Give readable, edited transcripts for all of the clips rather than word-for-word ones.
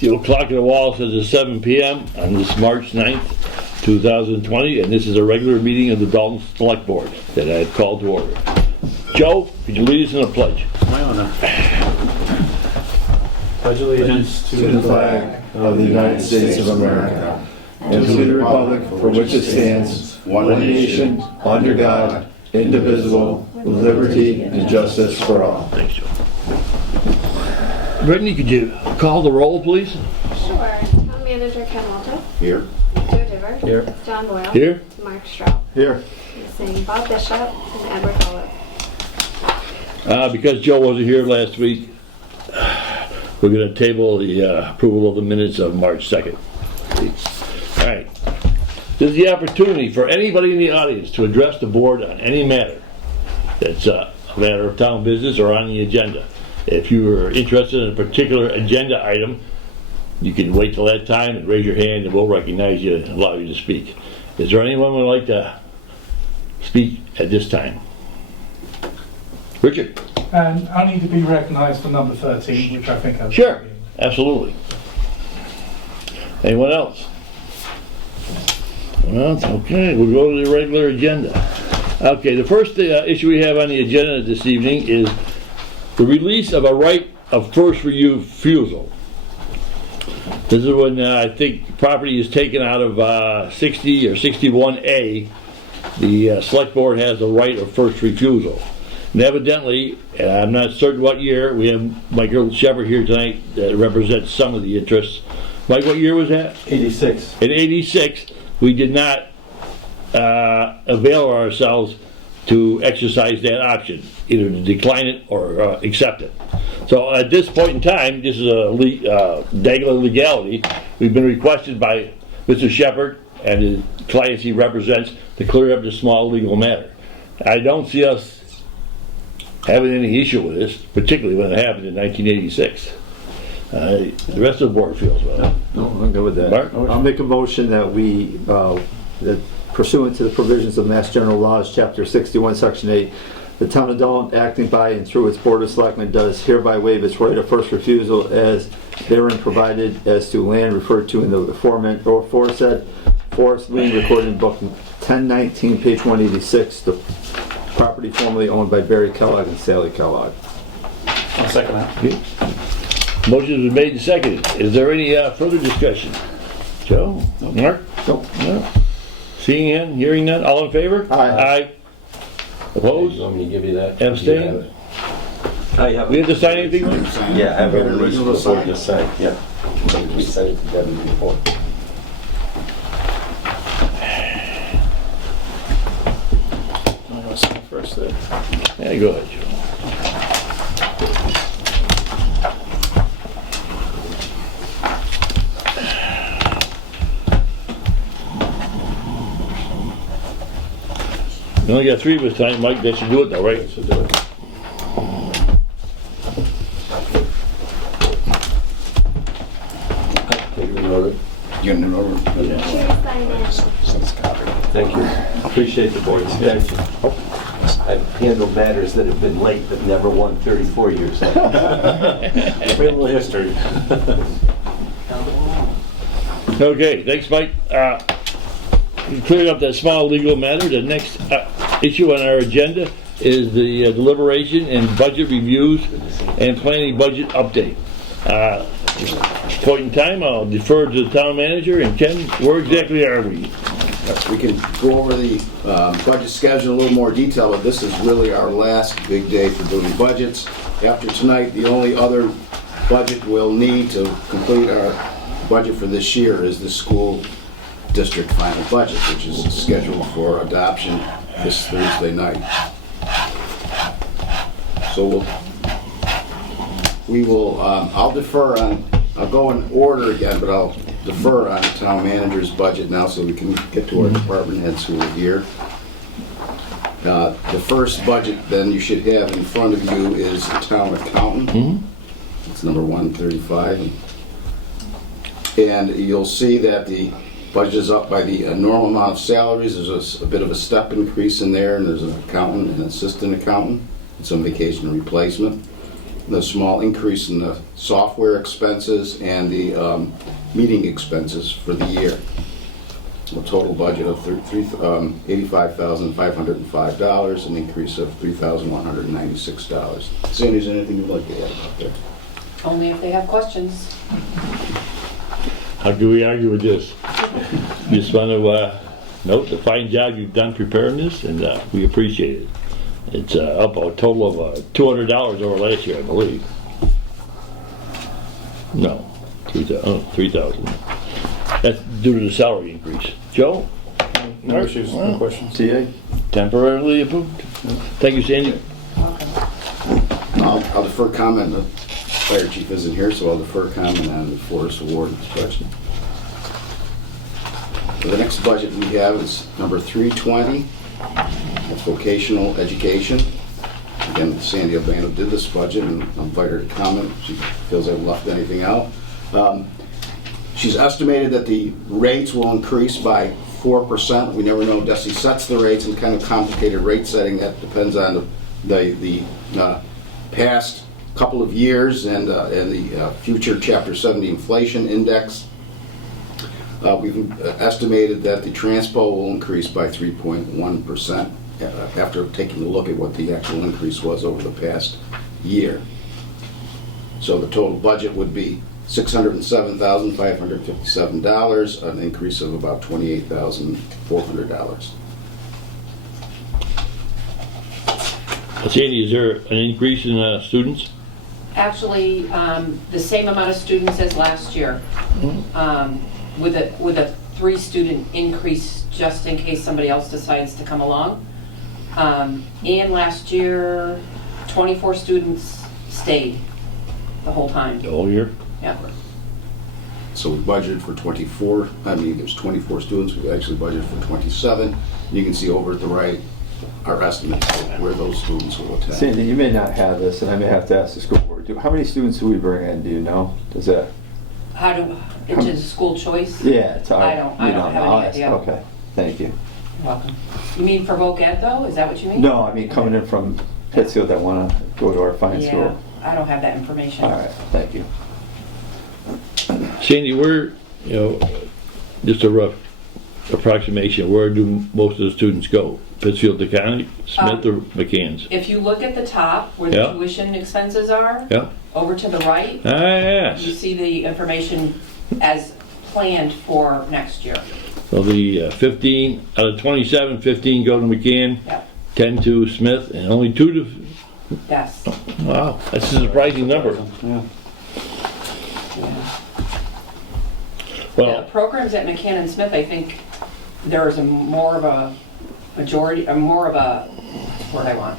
The old clock on the wall says it's 7 p.m. on this March 9th, 2020, and this is a regular meeting of the Dalton Select Board that I had called to order. Joe, could you lead us in a pledge? My honor. Pledge allegiance to the flag of the United States of America and to the republic for which it stands, one nation, under God, indivisible, with liberty and justice for all. Thanks, Joe. Brittany, could you call the roll, please? Sure. Town Manager Ken Walter. Here. Joe Diver. Here. John Boyle. Here. Mark Straub. Here. Missing Bob Bishop and Edward Bullock. Because Joe wasn't here last week, we're going to table the approval of the minutes of March 2nd. All right. This is the opportunity for anybody in the audience to address the board on any matter that's a matter of town business or on the agenda. If you are interested in a particular agenda item, you can wait till that time and raise your hand and we'll recognize you and allow you to speak. Is there anyone who would like to speak at this time? Richard? And I need to be recognised for number 13, which I think I've Sure, absolutely. Anyone else? Well, okay, we'll go to the regular agenda. Okay, the first issue we have on the agenda this evening is the release of a right of first refusal. This is when I think property is taken out of 60 or 61A. The select board has the right of first refusal. And evidently, I'm not certain what year, we have Michael Shepard here tonight that represents some of the interests. Mike, what year was that? 86. In 86, we did not avail ourselves to exercise that option, either to decline it or accept it. So at this point in time, this is a dangling legality. We've been requested by Mr. Shepard and his clients he represents to clear up this small legal matter. I don't see us having any issue with this, particularly when it happened in 1986. The rest of the board feels well. No, I'm good with that. Mark? I'll make a motion that we, that pursuant to the provisions of Mass General Laws, Chapter 61, Section 8, the Town of Dalton, acting by and through its Board of Selectmen, does hereby waive its right of first refusal as therein provided as to land referred to in the aforesaid forest lien recorded in Book 1019, page 186, the property formerly owned by Barry Kellogg and Sally Kellogg. I'll second that. Okay. Motion has been made and seconded. Is there any further discussion? Joe? No. Mark? Nope. No. Seeing none, hearing none, all in favor? Aye. Aye. Opposed? You want me to give you that? Abstain? I have We have to sign anything? Mike? Yeah, I have a release before you sign. Yeah. We sent it to Devin before. I'm going to sign first there. Yeah, go ahead, Joe. You only got 3 of us tonight, Mike. That should do it though, right? Should do it. Take it in order. You're in order. Should sign in. Thank you. Appreciate the board's attention. I've handled matters that have been late that never won 34 years. We have a little history. Okay, thanks, Mike. We cleared up that small legal matter. The next issue on our agenda is the deliberation and budget reviews and planning budget update. At this point in time, I'll defer to the town manager. And Ken, where exactly are we? We can go over the budget schedule in a little more detail, but this is really our last big day for doing budgets. After tonight, the only other budget we'll need to complete our budget for this year is the school district final budget, which is scheduled for adoption this Thursday night. So I'll defer on, I'll go in order again, but I'll defer on the town manager's budget now so we can get to our department heads who are here. The first budget then you should have in front of you is the town accountant. Mm-hmm. It's number 135. And you'll see that the budget is up by the normal amount of salaries. There's a bit of a step increase in there, and there's an accountant and an assistant accountant, and some vacation replacement. the small increase in the software expenses and the meeting expenses for the year. A total budget of $85,505, an increase of $3,196. Sandy, is there anything you'd like to add about that? Only if they have questions. How can we argue with this? Just want to note the fine job you've done preparing this, and we appreciate it. It's up a total of $200 over last year, I believe. No, 3,000. That's due to the salary increase. Joe? No issues, no questions. TA? Temporarily approved. Thank you, Sandy. I'll defer comment. The fire chief isn't here, so I'll defer comment on the Forest Award budget. The next budget we have is number 320. That's vocational education. Again, Sandy Albano did this budget, and I'll invite her to comment if she feels I've left anything out. She's estimated that the rates will increase by 4%. We never know. DESI sets the rates, and kind of complicated rate setting that depends on the past couple of years and the future Chapter 70 inflation index. We've estimated that the transpo will increase by 3.1% after taking a look at what the actual increase was over the past year. So the total budget would be $607,557, an increase of about $28,400. Sandy, is there an increase in students? Actually, the same amount of students as last year, with a 3-student increase just in case somebody else decides to come along. And last year, 24 students stayed the whole time. The whole year? Yeah. So we budgeted for 24, there's 24 students, we actually budgeted for 27. You can see over at the right our estimates of where those students will attend. Sandy, you may not have this, and I may have to ask the school board. How many students do we bring in, do you know? Does that? Into school choice? Yeah, it's our, I don't you have know, any idea. Okay, thank you. You're welcome. You mean for voc ed though? Is that what you mean? No, I mean coming in from Pittsfield that want to go to our fine Yeah, school. I don't have that information. All right, thank you. Sandy, where, just a rough approximation, where do most of the students go? Pittsfield to County, Smith, or McCann's? If you look at the top where the Yeah. tuition expenses are, Yeah. over to the right, Yes. you see the information as planned for next year. So the 15, out of 27, 15 go to McCann, Yeah. 10 to Smith, and only 2 to, Yes. wow, that's a surprising number. Yeah. The Well, programs at McCann and Smith, I think there is more of a majority, or more of a, what I want.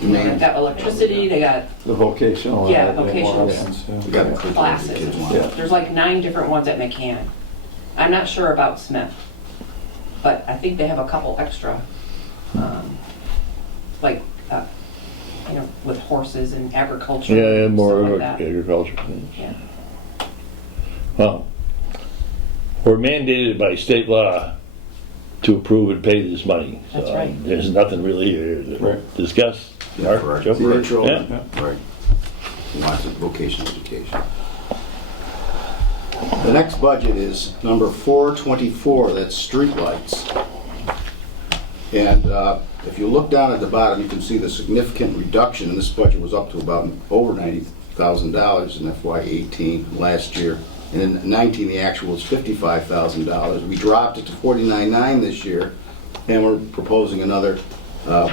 They got electricity, they got The vocational. Yeah, they want vocational. us- We got a classes. kids want. Yeah. There's like 9 different ones at McCann. I'm not sure about Smith, but I think they have a couple extra, like, with horses and agriculture. yeah, and more stuff like that. agriculture things. Yeah. Well, we're mandated by state law to approve and pay this money. So That's right. There's nothing really here to Right. discuss. Yeah, Mark, for our Joe? for our children. Yeah. Right. Lots of vocational education. The next budget is number 424, that's streetlights. And if you look down at the bottom, you can see the significant reduction, and this budget was up to about over $90,000 in FY18 last year. And in 19, the actual was $55,000. We dropped it to $49,900 this year, and we're proposing another,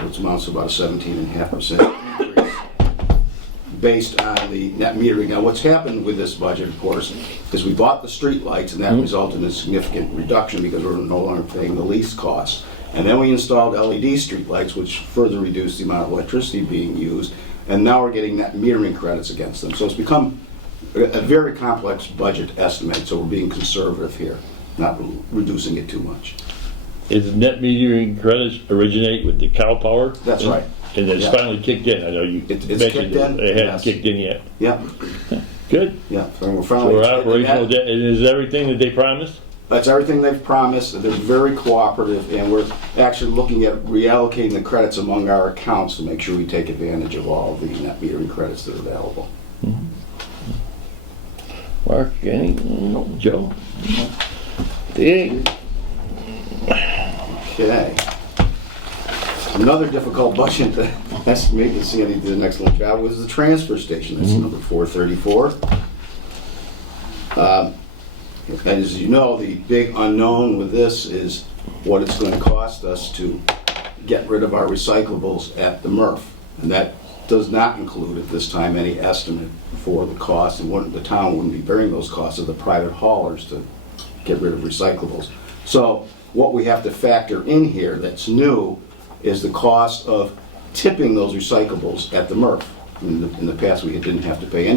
which amounts to about a 17.5% increase based on the net metering. Now, what's happened with this budget, of course, is we bought the street lights, and that resulted in a significant reduction because we're no longer paying the lease costs. And then we installed LED street lights, which further reduced the amount of electricity being used, and now we're getting net metering credits against them. So it's become a very complex budget estimate, so we're being conservative here, not reducing it too much. Is net metering credits originate with the cow power? That's right. And it's Yeah. finally kicked in. I know you It's mentioned kicked in? it hadn't Yes. kicked in yet. Yeah, Good. yeah, so we're So finally. we're operational. And is everything that they promised? that's everything they've promised. They're very cooperative, and we're actually looking at reallocating the credits among our accounts to make sure we take advantage of all the net metering credits that are available. Mark, any? Joe? Dave? Okay. Another difficult budget that estimated Sandy did an excellent job was the transfer station. That's number 434. As you know, the big unknown with this is what it's going to cost us to get rid of our recyclables at the MRF. And that does not include at this time any estimate for the cost, and the town wouldn't be bearing those costs of the private haulers to get rid of recyclables. So what we have to factor in here that's new is the cost of tipping those recyclables at the MRF. In the past, we didn't have to pay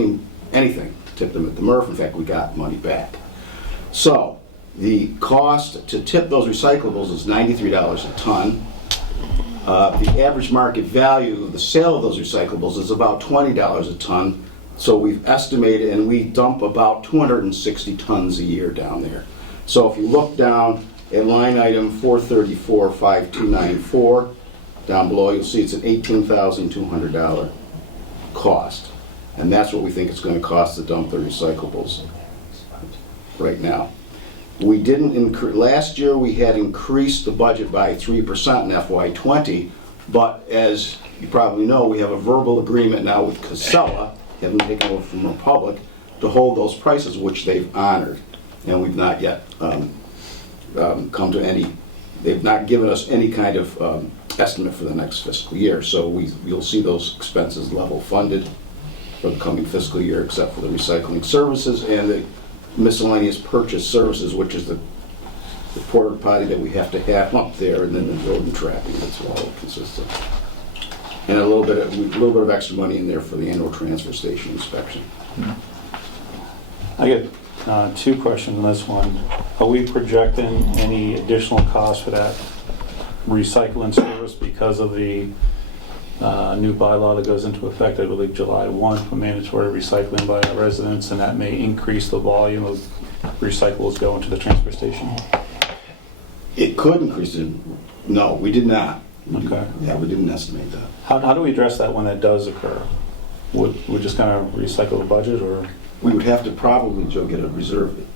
anything to tip them at the MRF. In fact, we got money back. So the cost to tip those recyclables is $93 a ton. The average market value of the sale of those recyclables is about $20 a ton. So we've estimated, and we dump about 260 tons a year down there. So if you look down at line item 434-5294, down below, you'll see it's an $18,200 cost. And that's what we think it's going to cost to dump the recyclables right now. We didn't last year we had increased the budget by 3% in FY20, but as you probably know, we have a verbal agreement now with Casella, having taken over from Republic, to hold those prices, which they've honored. And we've not yet come to any, they've not given us any kind of estimate for the next fiscal year. So you'll see those expenses level funded for the coming fiscal year, except for the recycling services and the miscellaneous purchase services, which is the porta potty that we have to have up there, and then the road and trapping. That's all it consists of. And a little bit of extra money in there for the annual transfer station inspection. I get two questions on this one. Are we projecting any additional cost for that recycling service because of the new bylaw that goes into effect, I believe, July 1 for mandatory recycling by our residents, and that may increase the volume of recyclables going to the transfer station? It could increase it. No, we did not. We didn't estimate that. How do we address that when that does occur? Would we just kind of recycle the budget, or? We would have to probably, Joe, get a reserve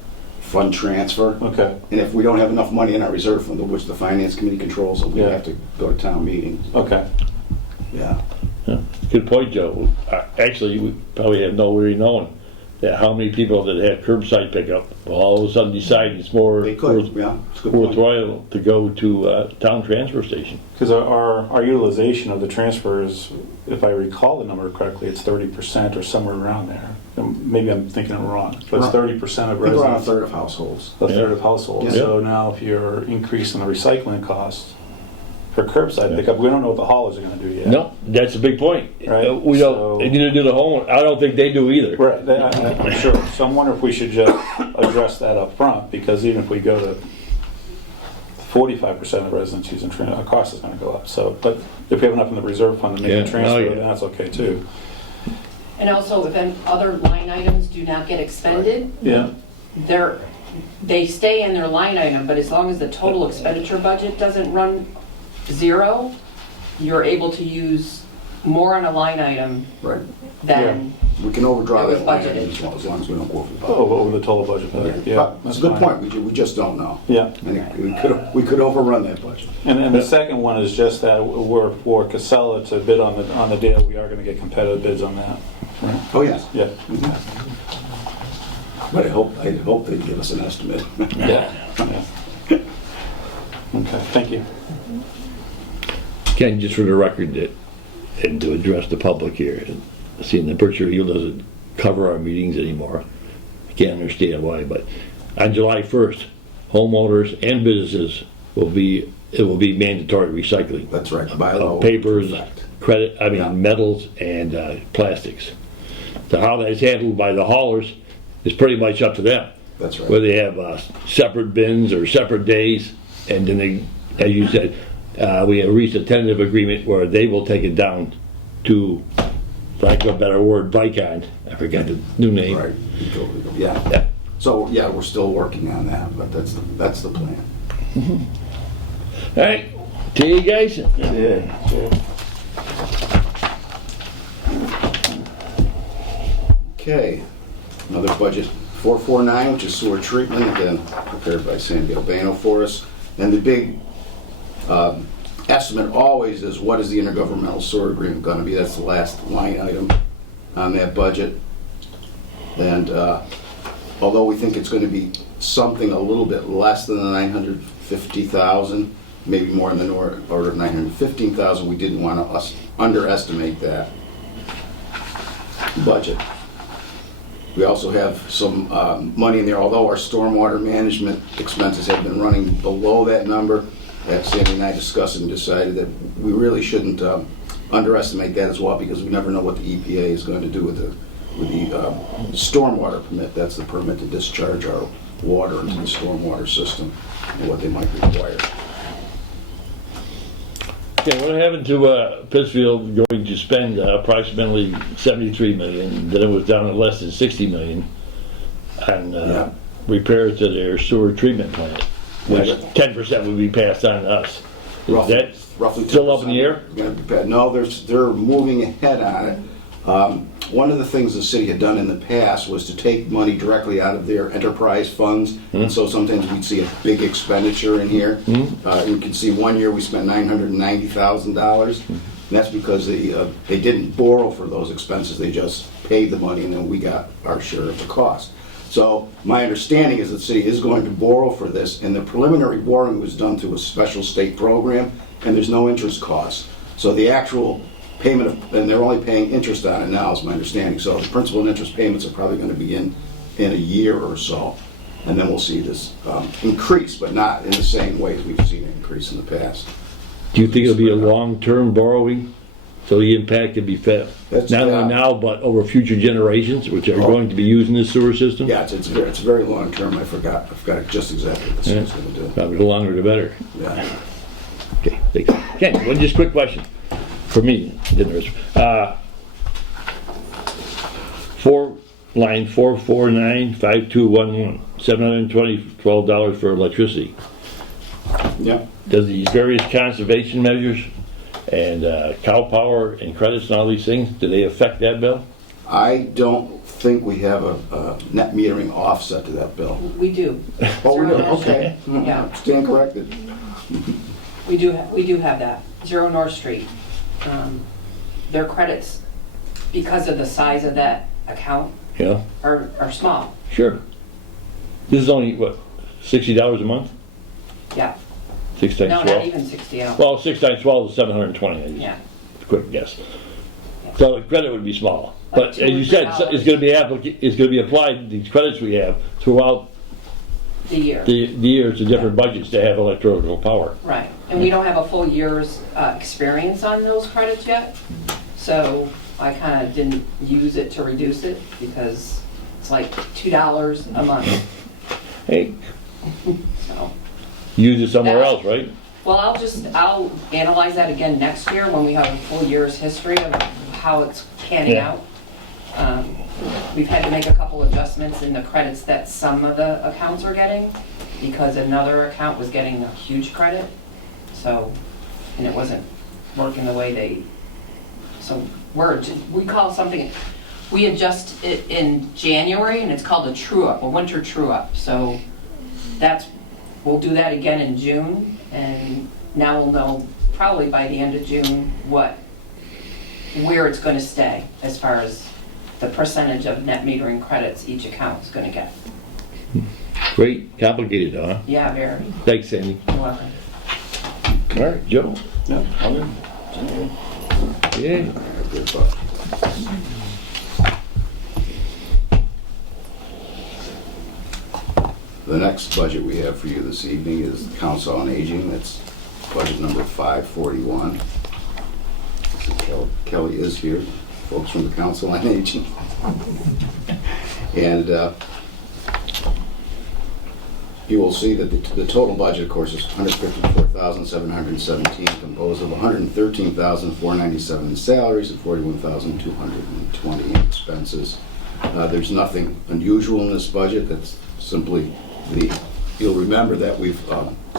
fund transfer. Okay. And if we don't have enough money in our reserve fund, which the finance committee controls, we have to go to town meeting. Okay. Yeah. Good point, Joe. Actually, we probably have no way of knowing that how many people that have curbside pickup will all of a sudden decide it's more They could, yeah. It's a good point. worthwhile to go to town transfer station. Because our utilization of the transfers, if I recall the number correctly, it's 30% or somewhere around there. Maybe I'm thinking I'm wrong, but it's 30% of Around a residents. third of households. A third of households. Yeah. So now if you're increasing the recycling costs for curbside pickup, we don't know what the haulers are going to do yet. No, that's a big point. Right. We don't. They neither do the homeowner. I don't think they do either. Right, I'm sure. So I'm wondering if we should just address that up front, because even if we go to 45% of residents using transfer, our cost is going to go up. So, but if we have enough in the reserve fund to make a transfer, then that's okay too. And also, if any other line items do not get expended, they stay in their line item, but as long as the total expenditure budget doesn't run zero, you're able to use more on a line item Right. than We can overdraw It was that line item budgeted. as long as we don't go over the budget. Over the total budget. Yeah, But it's a good point. We just don't know. Yeah. And we could overrun that budget. And the second one is just that we're for Casella to bid on the deal. We are going to get competitive bids on that. Right? Oh, yes. Yeah. But I hope they'd give us an estimate. Yeah. Okay, thank you. Ken, just for the record, and to address the public here, seeing that Berkshire Hill doesn't cover our meetings anymore, I can't understand why, but on July 1st, homeowners and businesses will be mandatory recycling. That's right. By law. Of papers, Yeah. metals, and plastics. So how that's handled by the haulers is pretty much up to them. That's right. Whether they have separate bins or separate days, and then they, as you said, we have reached a tentative agreement where they will take it down to, for lack of a better word, Vicon. I forgot the new name. Right. Yeah. Yeah. So, yeah, we're still working on that, but that's the plan. All right, to you guys. Yeah. Okay, another budget 449, which is sewer treatment, again, prepared by Sandy Albano for us. And the big estimate always is, what is the intergovernmental sewer agreement going to be? That's the last line item on that budget. And although we think it's going to be something a little bit less than the 950,000, maybe more in the order of 915,000, we didn't want to underestimate that budget. We also have some money in there, although our stormwater management expenses have been running below that number. That Sandy and I discussed and decided that we really shouldn't underestimate that as well, because we never know what the EPA is going to do with the stormwater permit. That's the permit to discharge our water into the stormwater system, and what they might require. Okay, what happened to Pittsfield going to spend approximately 73 million, then it was down to less than 60 million on repairs to their sewer treatment plant, which 10% would be passed on to us. Is that roughly still up in the air? No, they're moving ahead on it. One of the things the city had done in the past was to take money directly out of their enterprise funds, and so sometimes we'd see a big expenditure in here. You can see one year we spent $990,000, and that's because they didn't borrow for those expenses, they just paid the money, and then we got our share of the cost. So my understanding is that the city is going to borrow for this, and the preliminary borrowing was done through a special state program, and there's no interest cost. So the actual payment and they're only paying interest on it now, is my understanding. So the principal and interest payments are probably going to begin in a year or so, and then we'll see this increase, but not in the same way as we've seen it increase in the past. Do you think it'll be a long-term borrowing? So the impact could be felt not only now, but over future generations, which are going to be using this sewer system? Yeah, it's very long term. I forgot just exactly what this is going to do. Probably the longer the better. Yeah. Okay, thanks. Ken, one just quick question for me. Line 4495211, $712 for electricity. Yeah. Does these various conservation measures and cow power and credits and all these things, do they affect that bill? I don't think we have a net metering offset to that bill. We do. Oh, we do? Zero North Okay. Street. Yeah. Stand corrected. We do have that. Zero North Street. Their credits, because of the size of that account, Yeah, are small. sure. This is only, what, $60 a month? Yeah. 6 times No, 12? not even 60. Well, 6 times 12 is 720. I just Yeah. quick guess. So the credit would be small, but Like as you said, $200. it's going to be applied. These credits we have throughout The year. the years to different budgets to have electrical power. Right. And we don't have a full year's experience on those credits yet. So I kind of didn't use it to reduce it because it's like $2 a month. Hey, So, use it somewhere else, right? well, I'll analyze that again next year when we have a full year's history of how it's panning Yeah. out. We've had to make a couple adjustments in the credits that some of the accounts are getting because another account was getting a huge credit. So, and it wasn't working the way they, so we call something, we adjust it in January and it's called a true-up, a winter true-up. So we'll do that again in June, and now we'll know probably by the end of June where it's going to stay as far as the percentage of net metering credits each account is going to get. Great, complicated, huh? Yeah, very. Thanks, Sandy. You're welcome. All right, Joe. Yeah, I'll do. Yeah. The next budget we have for you this evening is the Council on Aging. That's budget number 541. Kelly is here, folks from the Council on Aging. And you will see that the total budget, of course, is $154,717, composed of $113,497 in salaries and $41,220 in expenses. There's nothing unusual in this budget. simply you'll remember that we've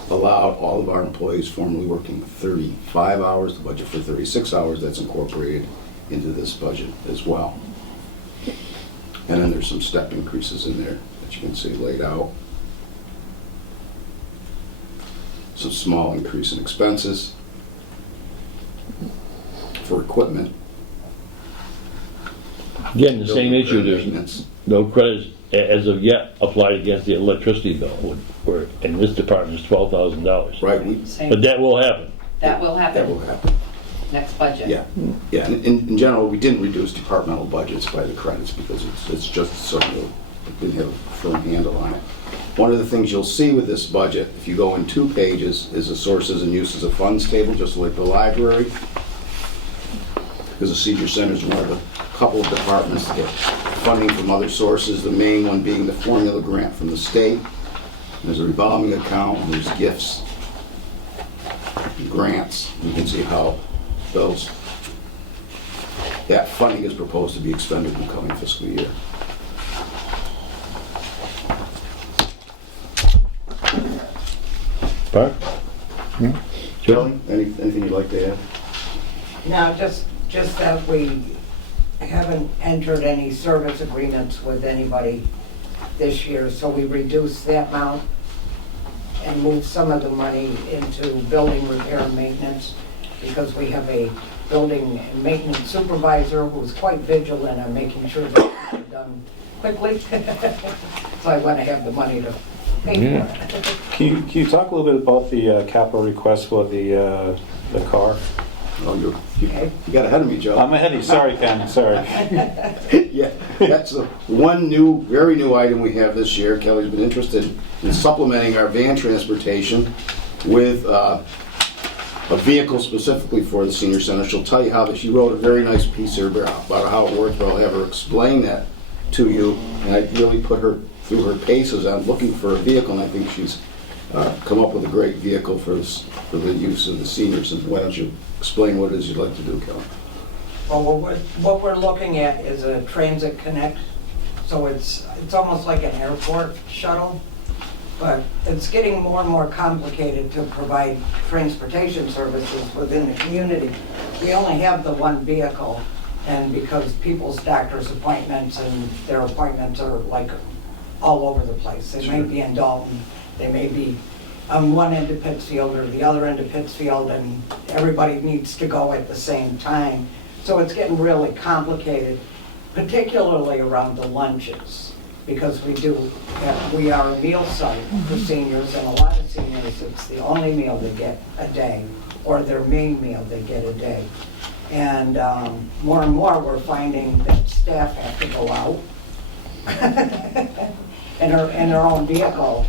allowed all of our employees formerly working 35 hours, the budget for 36 hours, that's incorporated into this budget as well. And then there's some step increases in there that you can see laid out. Some small increase in expenses for equipment. Again, the same building issue, there's maintenance. no credits as of yet applied against the electricity bill, where in this department is $12,000. Right, But Same. that will happen. That will that will happen happen. next budget. Yeah, yeah. And in general, we didn't reduce departmental budgets by the credits because it's just sort of, we didn't have a firm handle on it. One of the things you'll see with this budget, if you go in 2 pages, is the sources and uses of funds table, just like the library. Because the senior center is one of a couple of departments that get funding from other sources, the main one being the formula grant from the state. There's a revolving account, and there's gifts, grants. You can see how that funding is proposed to be expended in the coming fiscal year. Park? Kelly, anything you'd like to add? Now, just that we haven't entered any service agreements with anybody this year, so we reduced that amount and moved some of the money into building repair and maintenance, because we have a building and maintenance supervisor who's quite vigilant on making sure that it's done quickly. So I want to have the money to pay for it. Can you talk a little bit about the capital request for the car? Oh, you got ahead of me, Joe. I'm ahead of you, sorry, Ken, sorry. Yeah, that's the one new, very new item we have this year. Kelly's been interested in supplementing our van transportation with a vehicle specifically for the senior center. She'll tell you how that she wrote a very nice piece here about how it worked, but I'll have her explain that to you. And I really put her through her paces on looking for a vehicle, and I think she's come up with a great vehicle for the use of the seniors. And why don't you explain what it is you'd like to do, Kelly? Well, what we're looking at is a Transit Connect. So it's almost like an airport shuttle, but it's getting more and more complicated to provide transportation services within the community. We only have the one vehicle, and because people's doctor's appointments and their appointments are like all over the place. They may be in Dalton, they may be on one end of Pittsfield or the other end of Pittsfield, and everybody needs to go at the same time. So it's getting really complicated, particularly around the lunches, because we are a meal site for seniors, and a lot of seniors, it's the only meal they get a day, or their main meal they get a day. And more and more, we're finding that staff have to go out in their own vehicle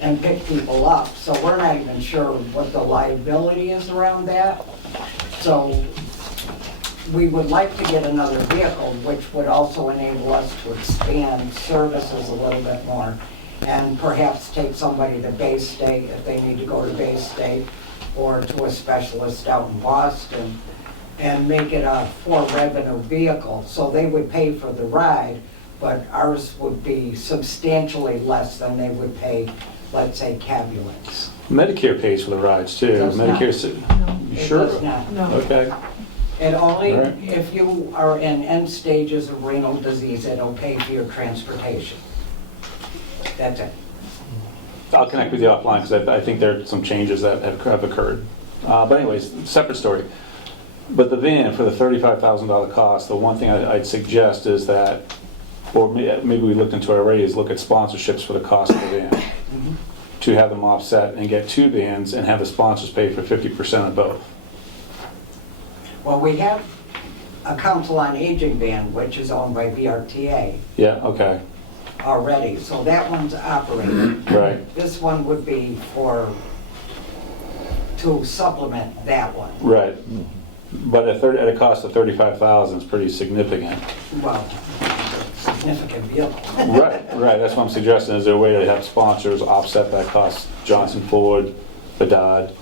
and pick people up. So we're not even sure what the liability is around that. So we would like to get another vehicle, which would also enable us to expand services a little bit more, and perhaps take somebody to Bay State if they need to go to Bay State, or to a specialist out in Boston, and make it a for-revenue vehicle. So they would pay for the ride, but ours would be substantially less than they would pay, let's say, Cabulance. Medicare pays for the rides too. Does not. You It sure? does not. Okay. It only, All right. if you are in end stages of renal disease, it'll pay for your transportation. That's it. I'll connect with you offline because I think there are some changes that have occurred. But anyways, separate story. But the van, for the $35,000 cost, the one thing I'd suggest is that, or maybe we looked into it already, is look at sponsorships for the cost of the van. To have them offset and get 2 vans and have the sponsors pay for 50% of both. Well, we have a Council on Aging van, which is owned by VRTA Yeah, okay, already, so that one's operating. right, This one would be to supplement that one. right. But at a cost of $35,000, it's pretty significant. Well, significant vehicle. Right, that's what I'm suggesting. Is there a way to have sponsors offset that cost? Johnson Ford, Bedard.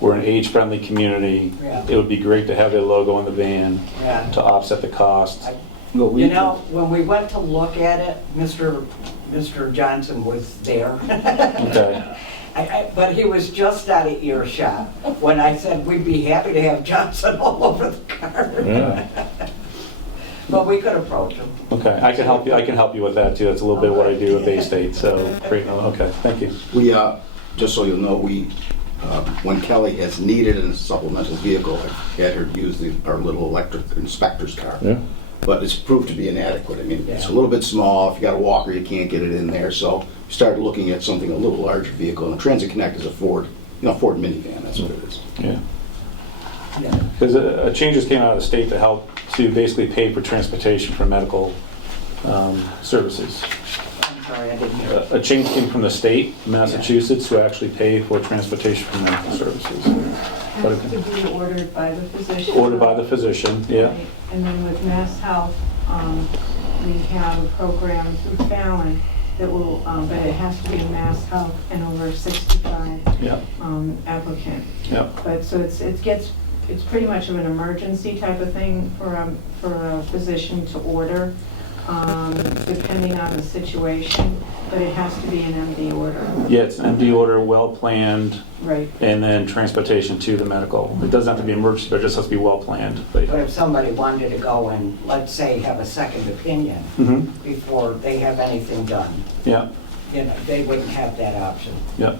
We're an age-friendly community. Yeah. It would be great to have their logo on the van Yeah. to offset the cost. You know, when we went to look at it, Mr. Johnson was there. Okay. But he was just out of earshot when I said we'd be happy to have Johnson all over the car. Yeah. But we could approach him. Okay, I can help you with that too. That's a little bit what I do at Bay State, so, great, okay, thank you. We, just so you'll know, when Kelly has needed a supplemental vehicle, I've had her use our little electric inspector's car. Yeah. But it's proved to be inadequate. I mean, it's a Yeah. little bit small. If you got a walker, you can't get it in there. So we started looking at something a little larger vehicle. And the Transit Connect is a Ford minivan. That's what it is. Yeah. Yeah. Because a changes came out of the state to help to basically pay for transportation for medical services. I'm sorry, I didn't hear. A change came from the state, Massachusetts, to actually pay for transportation for medical services. Has to be ordered by the physician. Ordered by the physician, yeah. Right. And then with Mass Health, we have a program through Fallon that will, but it has to be a Mass Health and over 65 Yeah. applicant. Yeah. But so it's pretty much of an emergency type of thing for a physician to order, depending on the situation, but it has to be an MD order. Yeah, it's an MD order, well-planned, Right. and then transportation to the medical. It doesn't have to be emergency, but it just has to be well-planned. But if somebody wanted to go and, let's say, have a second opinion Mm-hmm, before they have anything done, yeah, you know, they wouldn't have that option. yeah.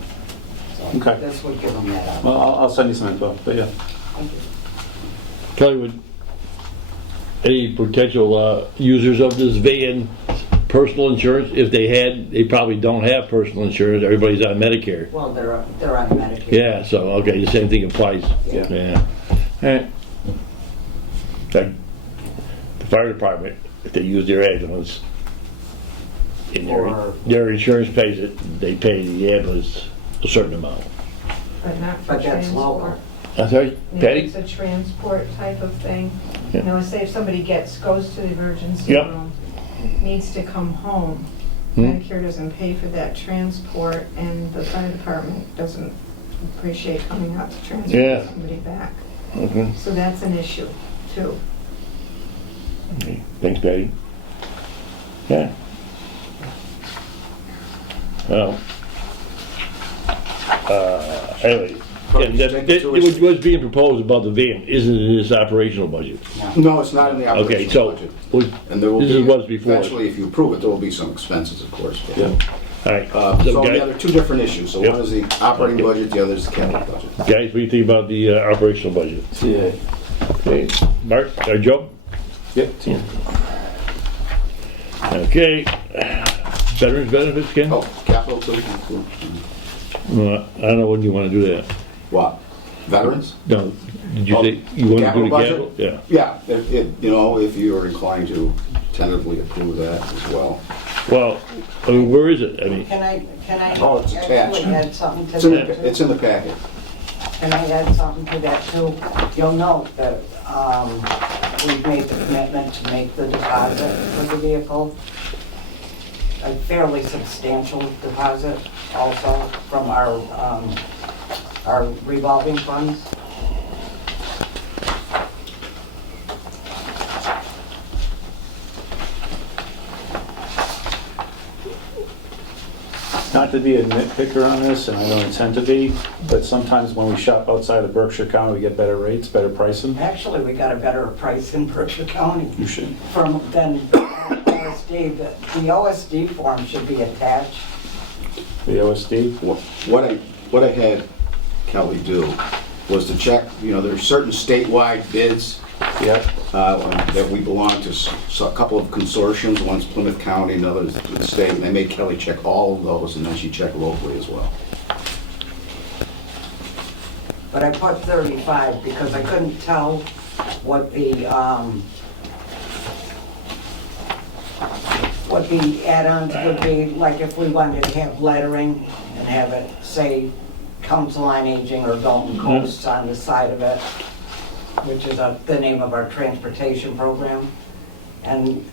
So Okay. this would give them that option. Well, I'll send you some info, but yeah. Thank you. Kelly, would any potential users of this van personal insurance? If they probably don't have personal insurance. Everybody's on Medicare. Well, they're on Medicare. Yeah, so, okay, the same thing applies. Yeah. Yeah. All right. Like, the fire department, if they use their ambulance, and their insurance pays it, they pay the ambulance a certain amount. But not for But that's local. transport. I'm sorry, If Patty? it's a transport type of thing, Yeah. you know, say if somebody goes to the emergency Yep. room, needs to come home, Hmm. Medicare doesn't pay for that transport, and the fire department doesn't appreciate coming out to transport Yeah. somebody back. Okay. So that's an issue, too. Okay. Thanks, Patty. Yeah. Well, anyway, what's being proposed about the van isn't in this operational budget. No, it's not in the Okay, operational so, budget. was- And there will this be, is what's before. eventually, if you approve it, there will be some expenses, of course. but- Yeah. all right. So guys- yeah, they're two different issues. So Yep. one is the operating budget, the other is the capital budget. Guys, what do you think about the operational budget? Yeah. Okay, Mark, or Joe? Yep. Okay. Veterans benefits, Ken? Oh, capital too. I don't know when you want to do that. What? Veterans? No, did you Oh, say you want to do the capital capital? Yeah. Yeah, if you are inclined to tentatively approve that as well. Well, I mean, where is it? I mean, Can I Oh, it's attached. actually add something to It's in that? the, it's in the packet. Can I add something to that too? You'll note that we've made the commitment to make the deposit for the vehicle, a fairly substantial deposit also from our revolving funds. Not to be a nitpicker on this, and I don't intend to be, but sometimes when we shop outside of Berkshire County, we get better rates, better pricing. Actually, we got a better price in Berkshire County You should. than OSD. The OSD form should be attached. The OSD. What I had Kelly do was to check, there's certain statewide bids Yep. that we belong to a couple of consortiums, one's Plymouth County, another's the state, and they made Kelly check all of those, and then she checked locally as well. But I put 35 because I couldn't tell what the add-ons would be, like if we wanted to have lettering and have it say Council on Aging or Dalton Coasts on the side of it, which is the name of our transportation program. And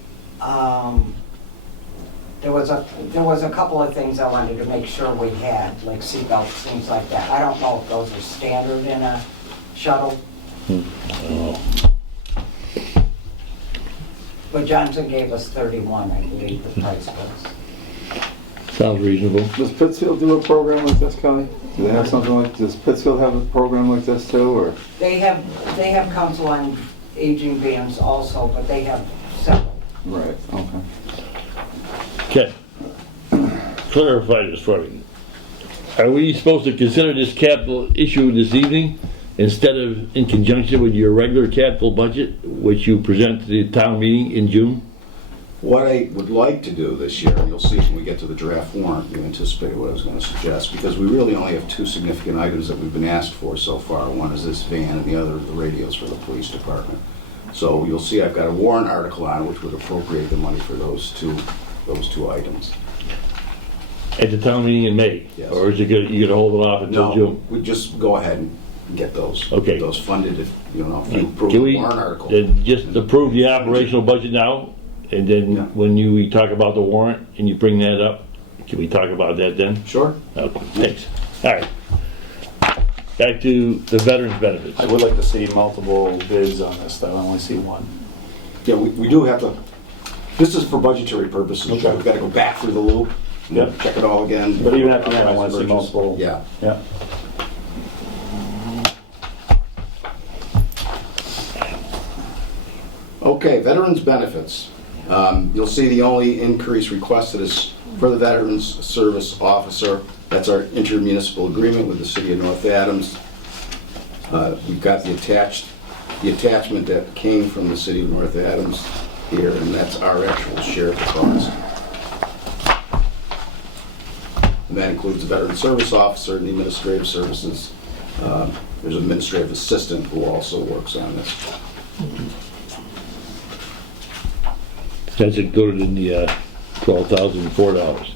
there was a couple of things I wanted to make sure we had, like seatbelts, things like that. I don't know if those are standard in a shuttle. but Johnson gave us 31, I believe the price was. Sounds reasonable. Does Pittsfield do a program like this, Kelly? Do they have something like, does Pittsfield have a program like this too, or? They have council on aging vans also, but they have several. Right, okay. Okay. Clarify this for me. Are we supposed to consider this capital issue this evening instead of in conjunction with your regular capital budget, which you present to the town meeting in June? What I would like to do this year, and you'll see when we get to the draft warrant, you anticipate what I was going to suggest, because we really only have two significant items that we've been asked for so far. One is this van, and the other the radios for the police department. So you'll see I've got a warrant article on which would appropriate the money for those two items. At the town meeting in May? Yes. Or is it gonna, you gonna hold it off until No, June? we just go ahead and get those. Okay. Get those funded if you approve Can the we warrant article. then just approve the operational budget now? And then Yeah. when we talk about the warrant and you bring that up, can we talk about that then? Sure. Okay, thanks. All right. Back to the veterans benefits. I would like to see multiple bids on this, though. I only see one. Yeah, we do have to, this is for budgetary purposes. Okay. We've got to go back through the loop, Yep. check it all again. But even after that, I want to see multiple. Yeah. Yeah. Okay, veterans benefits. You'll see the only increase requested is for the Veterans Service Officer. That's our intermunicipal agreement with the City of North Adams. We've got the attachment that came from the City of North Adams here, and that's our actual share of the cost. And that includes the Veteran Service Officer and the Administrative Services. There's an administrative assistant who also works on this. That's included in the $12,004.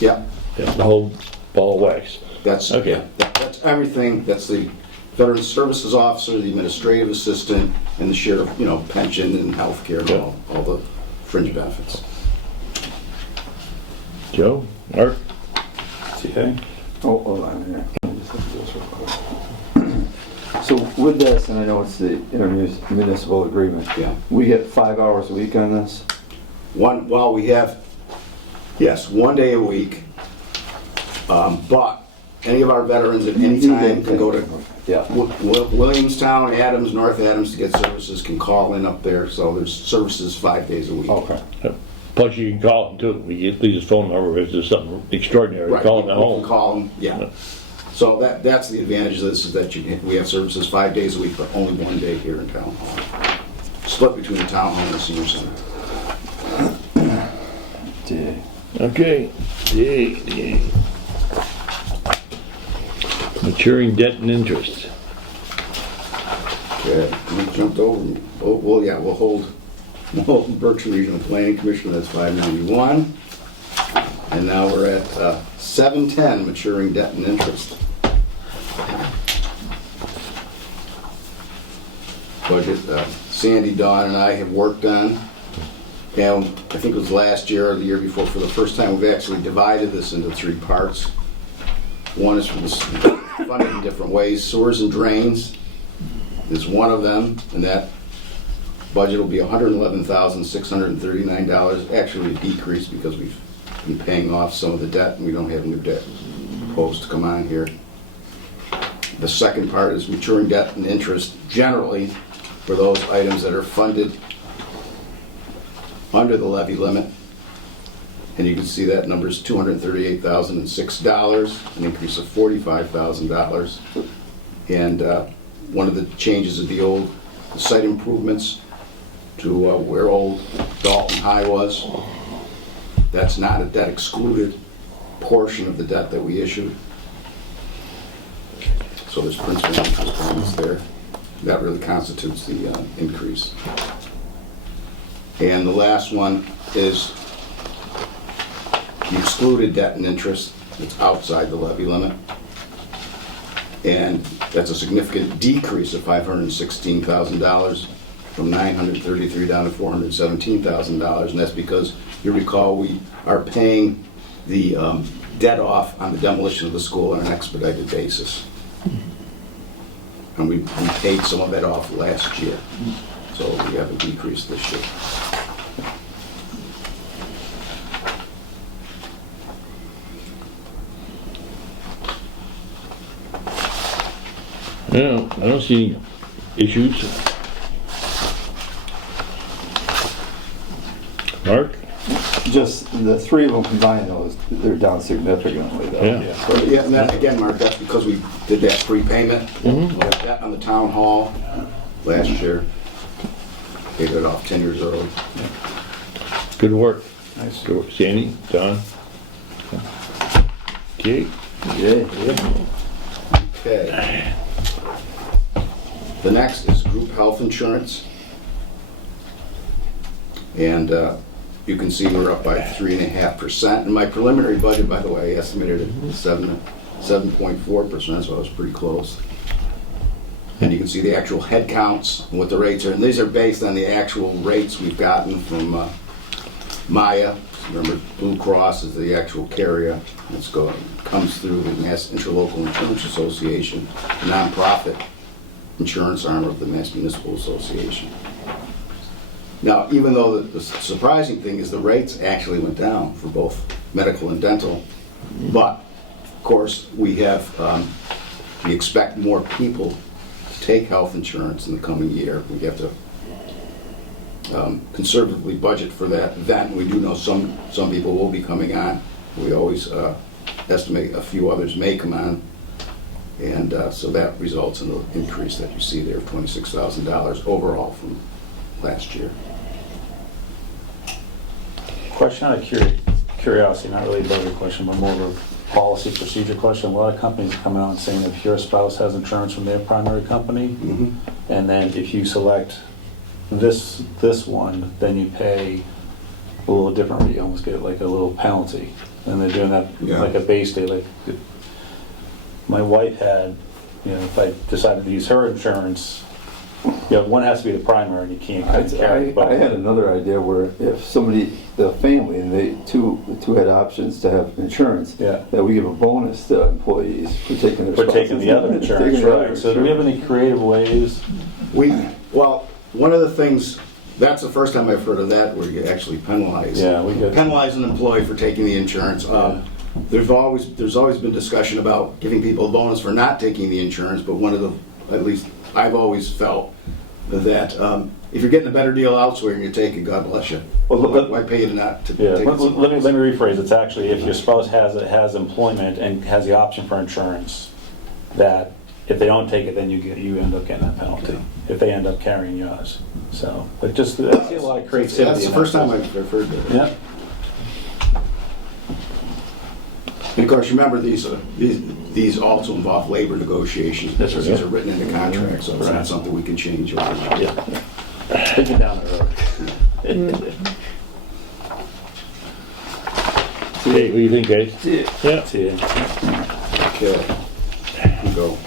Yeah. Yeah, the whole ball of wax. That's, Okay. yeah, that's everything. That's the Veteran Services Officer, the Administrative Assistant, and the share of, pension and health care and all the fringe benefits. Joe? Mark? Okay. Oh, hold on here. Let me just look at this real quick. So with this, and I know it's the intermunicipal agreement, Yeah. we get 5 hours a week on this? We have, yes, 1 day a week, but any of our veterans at any time can go to Yeah. Williamstown, Adams, North Adams to get services, can call in up there, so there's services 5 days a week. Okay. Plus you can call him too. We get his phone number if there's something extraordinary. Right, Call him at you home. can call them, yeah. So that's the advantage of this, is that we have services 5 days a week, but only 1 day here in Town Hall. Split between the Town Hall and the Senior Center. Okay. Yeah. Maturing debt and interest. Okay, we jumped over, we'll hold Berkshire Regional Planning Commission, that's 591. And now we're at 710, maturing debt and interest. Budget, Sandy, Dawn, and I have worked on. And I think it was last year or the year before, for the first time, we've actually divided this into 3 parts. One is for this funded in different ways. Sewers and drains is one of them, and that budget will be $111,639. Actually a decrease because we've been paying off some of the debt and we don't have new debt proposed to come on here. The second part is maturing debt and interest generally for those items that are funded under the levy limit. And you can see that number is $238,006, an increase of $45,000. And one of the changes of the old site improvements to where old Dalton High was, that's not a debt excluded portion of the debt that we issued. So there's principal and interest payments there. That really constitutes the increase. And the last one is the excluded debt and interest that's outside the levy limit. And that's a significant decrease of $516,000 from $933 down to $417,000. And that's because, you recall, we are paying the debt off on the demolition of the school on an expedited basis. And we paid some of that off last year. So we have a decrease this year. I don't see any issues. Mark? Just the three of them combined, though, they're down significantly, though. Yeah. Yeah, and that, again, Mark, that's because we did that prepayment. We got that on the town hall last year. Paid it off 10 years early. Good work. Nice. Good work. Sandy, John? Okay. Okay. The next is group health insurance. And you can see we're up by 3.5%. And my preliminary budget, by the way, estimated at 7.4%, so I was pretty close. And you can see the actual head counts and what the rates are. And these are based on the actual rates we've gotten from Maya. Remember, Blue Cross is the actual carrier. Comes through the Mass Interlocal Insurance Association, a nonprofit insurance arm of the Mass Municipal Association. Now, even though the surprising thing is the rates actually went down for both medical and dental, but of course we expect more people to take health insurance in the coming year. We have to conservatively budget for that event. We do know some people will be coming on. We always estimate a few others may come on, and so that results in the increase that you see there of $26,000 overall from last year. Question out of curiosity, not really a budget question, but more of a policy procedure question. A lot of companies come out and saying if your spouse has insurance from their primary company, and then if you select this one, then you pay a little differently. You almost get like a little penalty. And they're doing that like a base day. Like my wife had, if I decided to use her insurance, one has to be the primary, and you can't carry both. I had another idea where if somebody, the family, and the two had options to have insurance, that we give a bonus to employees for taking their the other insurance, right? So do we have any creative ways? Well, one of the things, that's the first time I've heard of that, where you actually penalize. Yeah, we could penalize an employee for taking the insurance. There's always been discussion about giving people a bonus for not taking the insurance, but at least I've always felt that if you're getting a better deal elsewhere and you take it, God bless you. Why pay you to not to take it? Let me rephrase. It's actually if your spouse has employment and has the option for insurance, that if they don't take it, then you end up getting that penalty if they end up carrying yours. So, but just I see a lot of creativity. That's the first time I've heard that. Yeah. And of course, remember these also involve labor negotiations. These are written into contracts, so it's not something we can change overnight. Yeah. Take it down the road. Hey, what do you think, guys? Yeah. See you. Okay. We'll go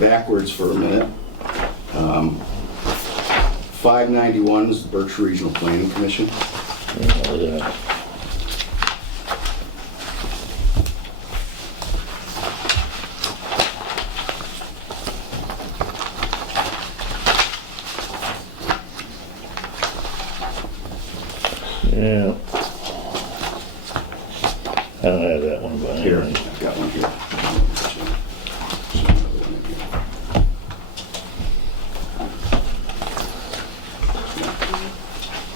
backwards for a minute. 591 is the Berkshire Regional Planning Commission. Yeah. I don't have that one, but Here, I've got one here.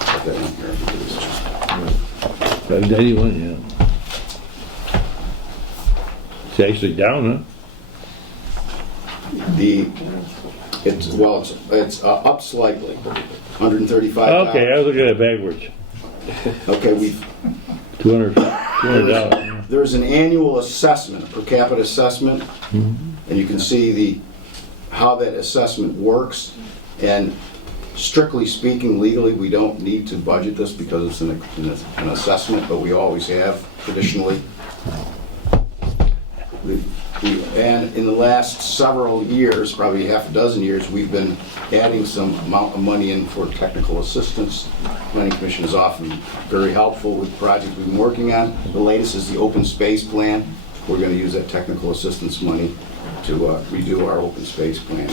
Put that in here because it's just 591, yeah. It's actually down, it's up slightly, 135,000. huh? Okay, I was looking at it backwards. Okay, we've $200. there's an annual assessment, a per capita assessment, and you can see how that assessment works. And strictly speaking, legally, we don't need to budget this because it's an assessment, but we always have traditionally. And in the last several years, probably half a dozen years, we've been adding some amount of money in for technical assistance. Planning Commission is often very helpful with projects we've been working on. The latest is the open space plan. We're going to use that technical assistance money to redo our open space plan.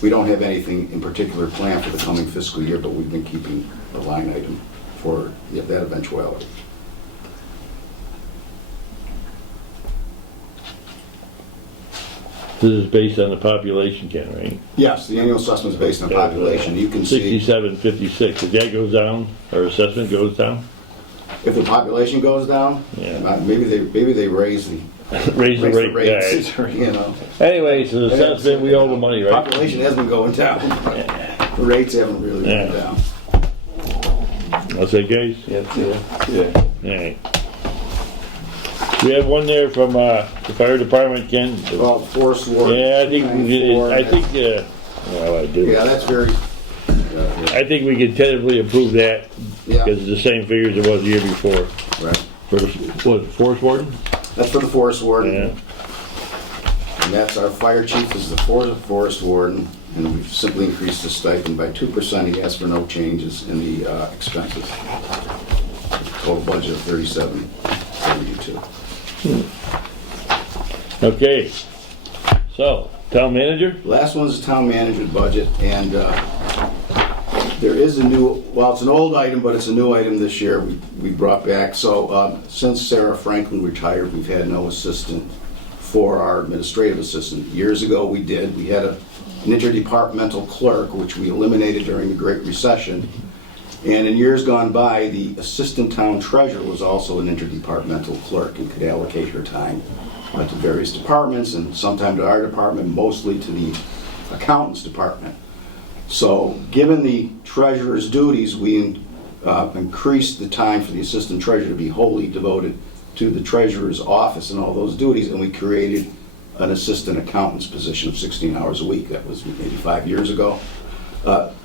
We don't have anything in particular planned for the coming fiscal year, but we've been keeping a line item for that eventuality. This is based on the population, Ken, right? Yes, the annual assessment is based on population. You can see 6756. If that goes down, our assessment goes down? if the population goes down, Yeah. maybe they raise the Raise the rate. rates, Yeah. you know. Anyway, so the assessment, we owe the money, right? Population has been going down. The rates haven't really gone Yeah. down. I'll say, guys? Yeah. Alright. We have one there from, the fire department, Ken. Well, forest warden. Yeah, I think, well, I do. Yeah, that's very, I think we can tentatively approve that, yeah, because it's the same figures it was the year before. right. For the, what, forest warden? That's for the forest warden. Yeah. And that's our fire chief is the forest warden, and we've simply increased the stipend by 2%. He asked for no changes in the expenses. Total budget of $37.72. Okay. So, town manager? Last one's the town management budget, and there is a new, well, it's an old item, but it's a new item this year we brought back. So since Sarah Franklin retired, we've had no assistant for our administrative assistant. Years ago we did. We had an interdepartmental clerk, which we eliminated during the Great Recession. And in years gone by, the assistant town treasurer was also an interdepartmental clerk and could allocate her time to various departments, and sometimes to our department, mostly to the accountant's department. So given the treasurer's duties, we increased the time for the assistant treasurer to be wholly devoted to the treasurer's office and all those duties, and we created an assistant accountant's position of 16 hours a week. That was maybe 5 years ago.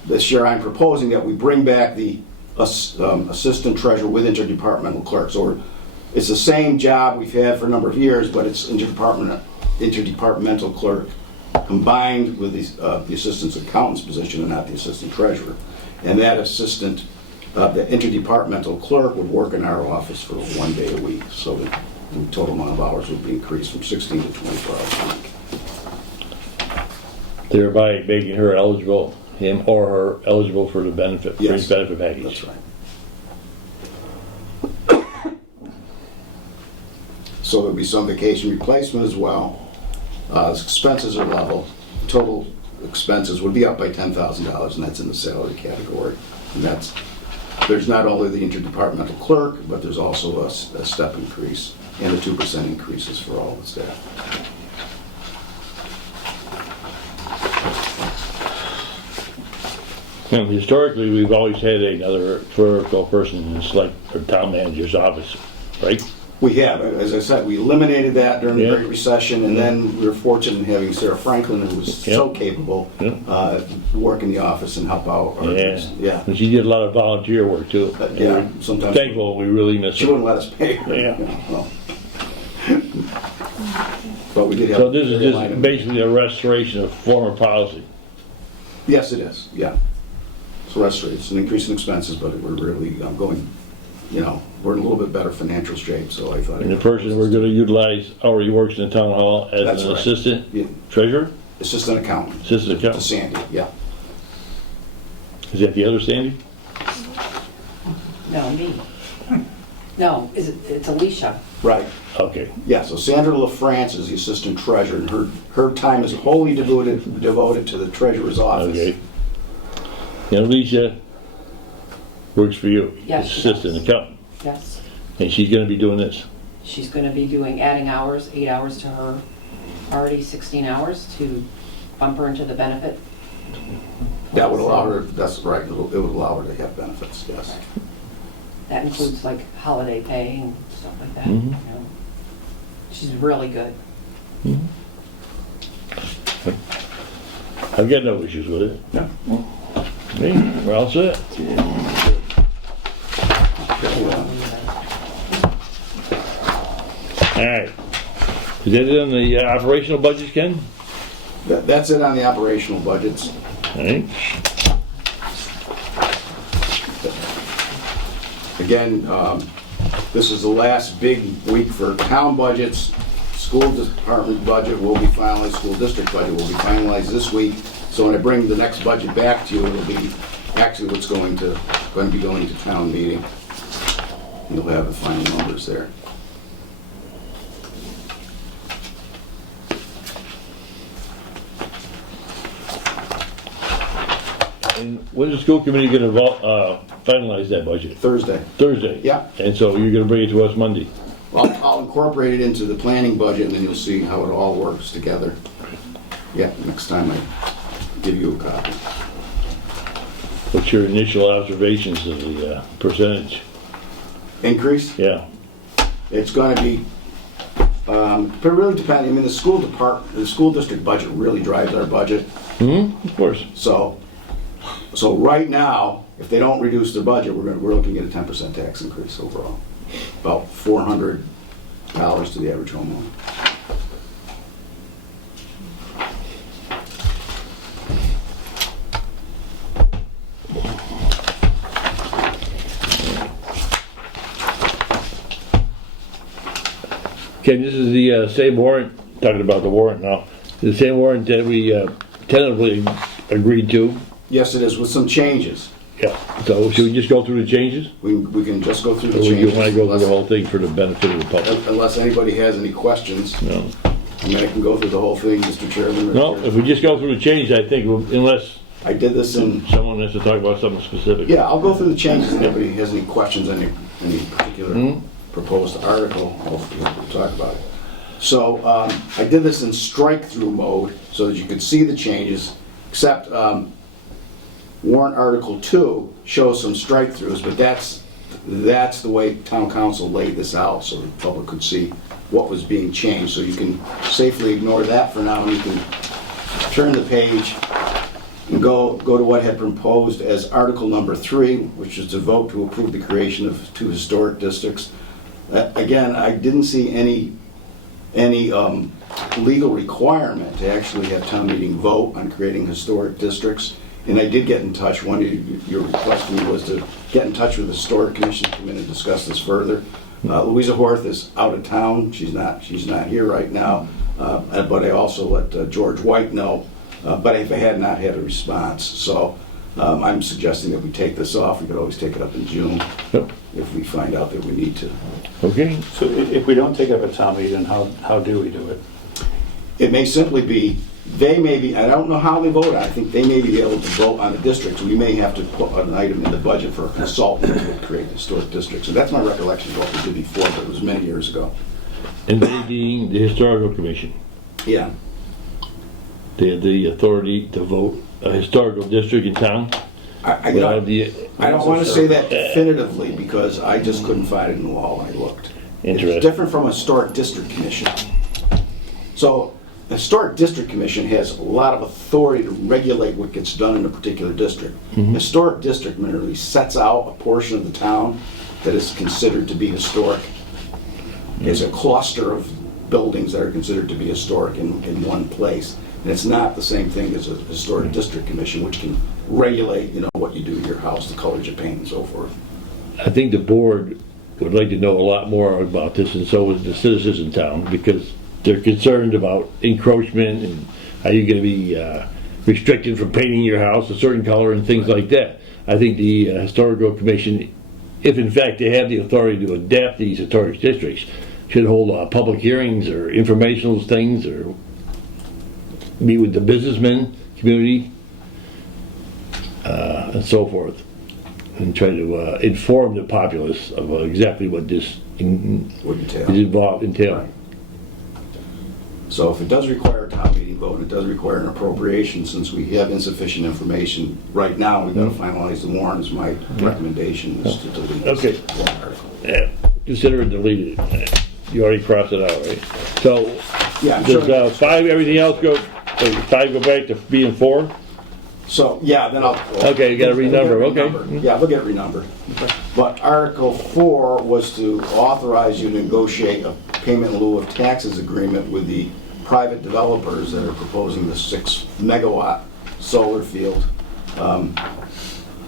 This year I'm proposing that we bring back the assistant treasurer with interdepartmental clerk. So it's the same job we've had for a number of years, but it's interdepartmental clerk combined with the assistant accountant's position and not the assistant treasurer. And that assistant, the interdepartmental clerk would work in our office for 1 day a week. So the total amount of hours would be increased from 16 to 24 hours a week. Thereby making her eligible, him or her eligible for the benefit, Yes, fringe benefit package. That's right. So there'll be some vacation replacement as well. Expenses are level. Total expenses would be up by $10,000, and that's in the salary category. And there's not only the interdepartmental clerk, but there's also a step increase and the 2% increases for all the staff. And historically, we've always had another clerical person in the select or town manager's office, right? We have, as I said, we eliminated that during the Yeah. Great Recession, and then we were fortunate in having Sarah Franklin, who was so capable, work in the office and help out. Yeah. And she did a lot of volunteer work too. Yeah, sometimes. Thankful, we really miss She her. wouldn't let us pay her. Yeah. Well. But we did have. So this is very light just of- basically a restoration of former policy. Yes, it is, yeah. So it's an increase in expenses, but we're really going, we're in a little bit better financial shape, so I thought. And the person we're gonna utilize already works in the town hall as That's an right. assistant Yeah. treasurer? Assistant accountant, Assistant to accountant. Sandy, yeah. Is that the other Sandy? No, me. No, it's Alicia. Right, Okay. yeah, so Sandra LaFrance is the assistant treasurer, and her time is wholly devoted to the treasurer's office. Okay. And Alicia works for you? Yes, she Assistant does. accountant. Yes. And she's gonna be doing this? She's going to be adding hours, 8 hours to her already 16 hours to bump her into the benefit. That would allow her, that's right, it would allow her to have benefits, yes. That includes like holiday pay and stuff like that. Mhm. You know. She's really good. I've got no issues with it. No. Hey, we're all set. All right. Is that it on the operational budgets, Ken? That's it on the operational budgets. All right. Again, this is the last big week for town budgets. School department budget will be finalized, school district budget will be finalized this week. So when I bring the next budget back to you, it'll be actually what's going to be going to town meeting. You'll have the final numbers there. And when is the school committee gonna finalize that budget? Thursday. Thursday? Yeah. And so you're gonna bring it to us Monday? Well, I'll incorporate it into the planning budget, and then you'll see how it all works together. Yeah, next time I give you a copy. What's your initial observations of the percentage? Increase? Yeah. It's gonna be, but really depending, I mean, the school district budget really drives our budget. Of course. So right now, if they don't reduce their budget, we're looking at a 10% tax increase overall. About $400 to the average homeowner. Ken, this is the same warrant, talking about the warrant now, the same warrant that we tentatively agreed to. Yes, it is, with some changes. Yeah, so should we just go through the changes? We can just go through the Or you changes. want to go through the unless- whole thing for the benefit of the public? Unless anybody has any questions. No. I mean, I can go through the whole thing, Mr. Chairman. No, if we just go through the changes, I think, unless I did this in, someone has to talk about something specific. yeah, I'll go through the changes, and if anybody has any questions on any particular proposed article, we'll talk about it. So, I did this in strike-through mode, so that you could see the changes, except warrant Article 2 shows some strike-throughs, but that's the way town council laid this out, so the public could see what was being changed. So you can safely ignore that for now, and you can turn the page and go to what had been proposed as Article number 3, which is to vote to approve the creation of 2 historic districts. Again, I didn't see any legal requirement to actually have town meeting vote on creating historic districts. And I did get in touch, one of your requests to me was to get in touch with the Historic Commission to come in and discuss this further. Louisa Horth is out of town, she's not here right now, but I also let George White know, but I had not had a response. So I'm suggesting that we take this off. We could always take it up in June if we find out that we need to. Okay. So if we don't take it up at town meeting, how do we do it? It may simply be, they may be, I don't know how they vote, I think they may be able to vote on the districts. We may have to put an item in the budget for a consultant to create historic districts. And that's my recollection of what we did before, but it was many years ago. And they being the Historical Commission, Yeah. they have the authority to vote a historical district in town? I Without the- don't want to say that definitively because I just couldn't find it in the law when I looked. Interesting. It's different from a historic district commission. So the historic district commission has a lot of authority to regulate what gets done in a particular district. Historic district merely sets out a portion of the town that is considered to be historic. It's a cluster of buildings that are considered to be historic in one place. And it's not the same thing as a historic district commission, which can regulate, what you do to your house, the colors you paint and so forth. I think the board would like to know a lot more about this, and so would the citizens in town, because they're concerned about encroachment and are you going to be restricted from painting your house a certain color and things like that. I think the Historical Commission, if in fact they have the authority to adapt these historic districts, should hold public hearings or informational things or meet with the businessmen community and so forth, and try to inform the populace of exactly what this is entail. So if it does require a town meeting vote, it does require an appropriation, since we have insufficient information right now, we've got to finalize the warrant, is my recommendation is to delete this Okay. warrant article. Yeah, consider it deleted. You already crossed it out, right? So, Yeah, I'm does sure. 5, everything else go, 5 go back to being 4? So, yeah, then I'll. Okay, you gotta renumber, We'll get it okay. renumbered. Yeah, we'll get it renumbered. But Article 4 was to authorize you to negotiate a payment in lieu of taxes agreement with the private developers that are proposing the 6-megawatt solar field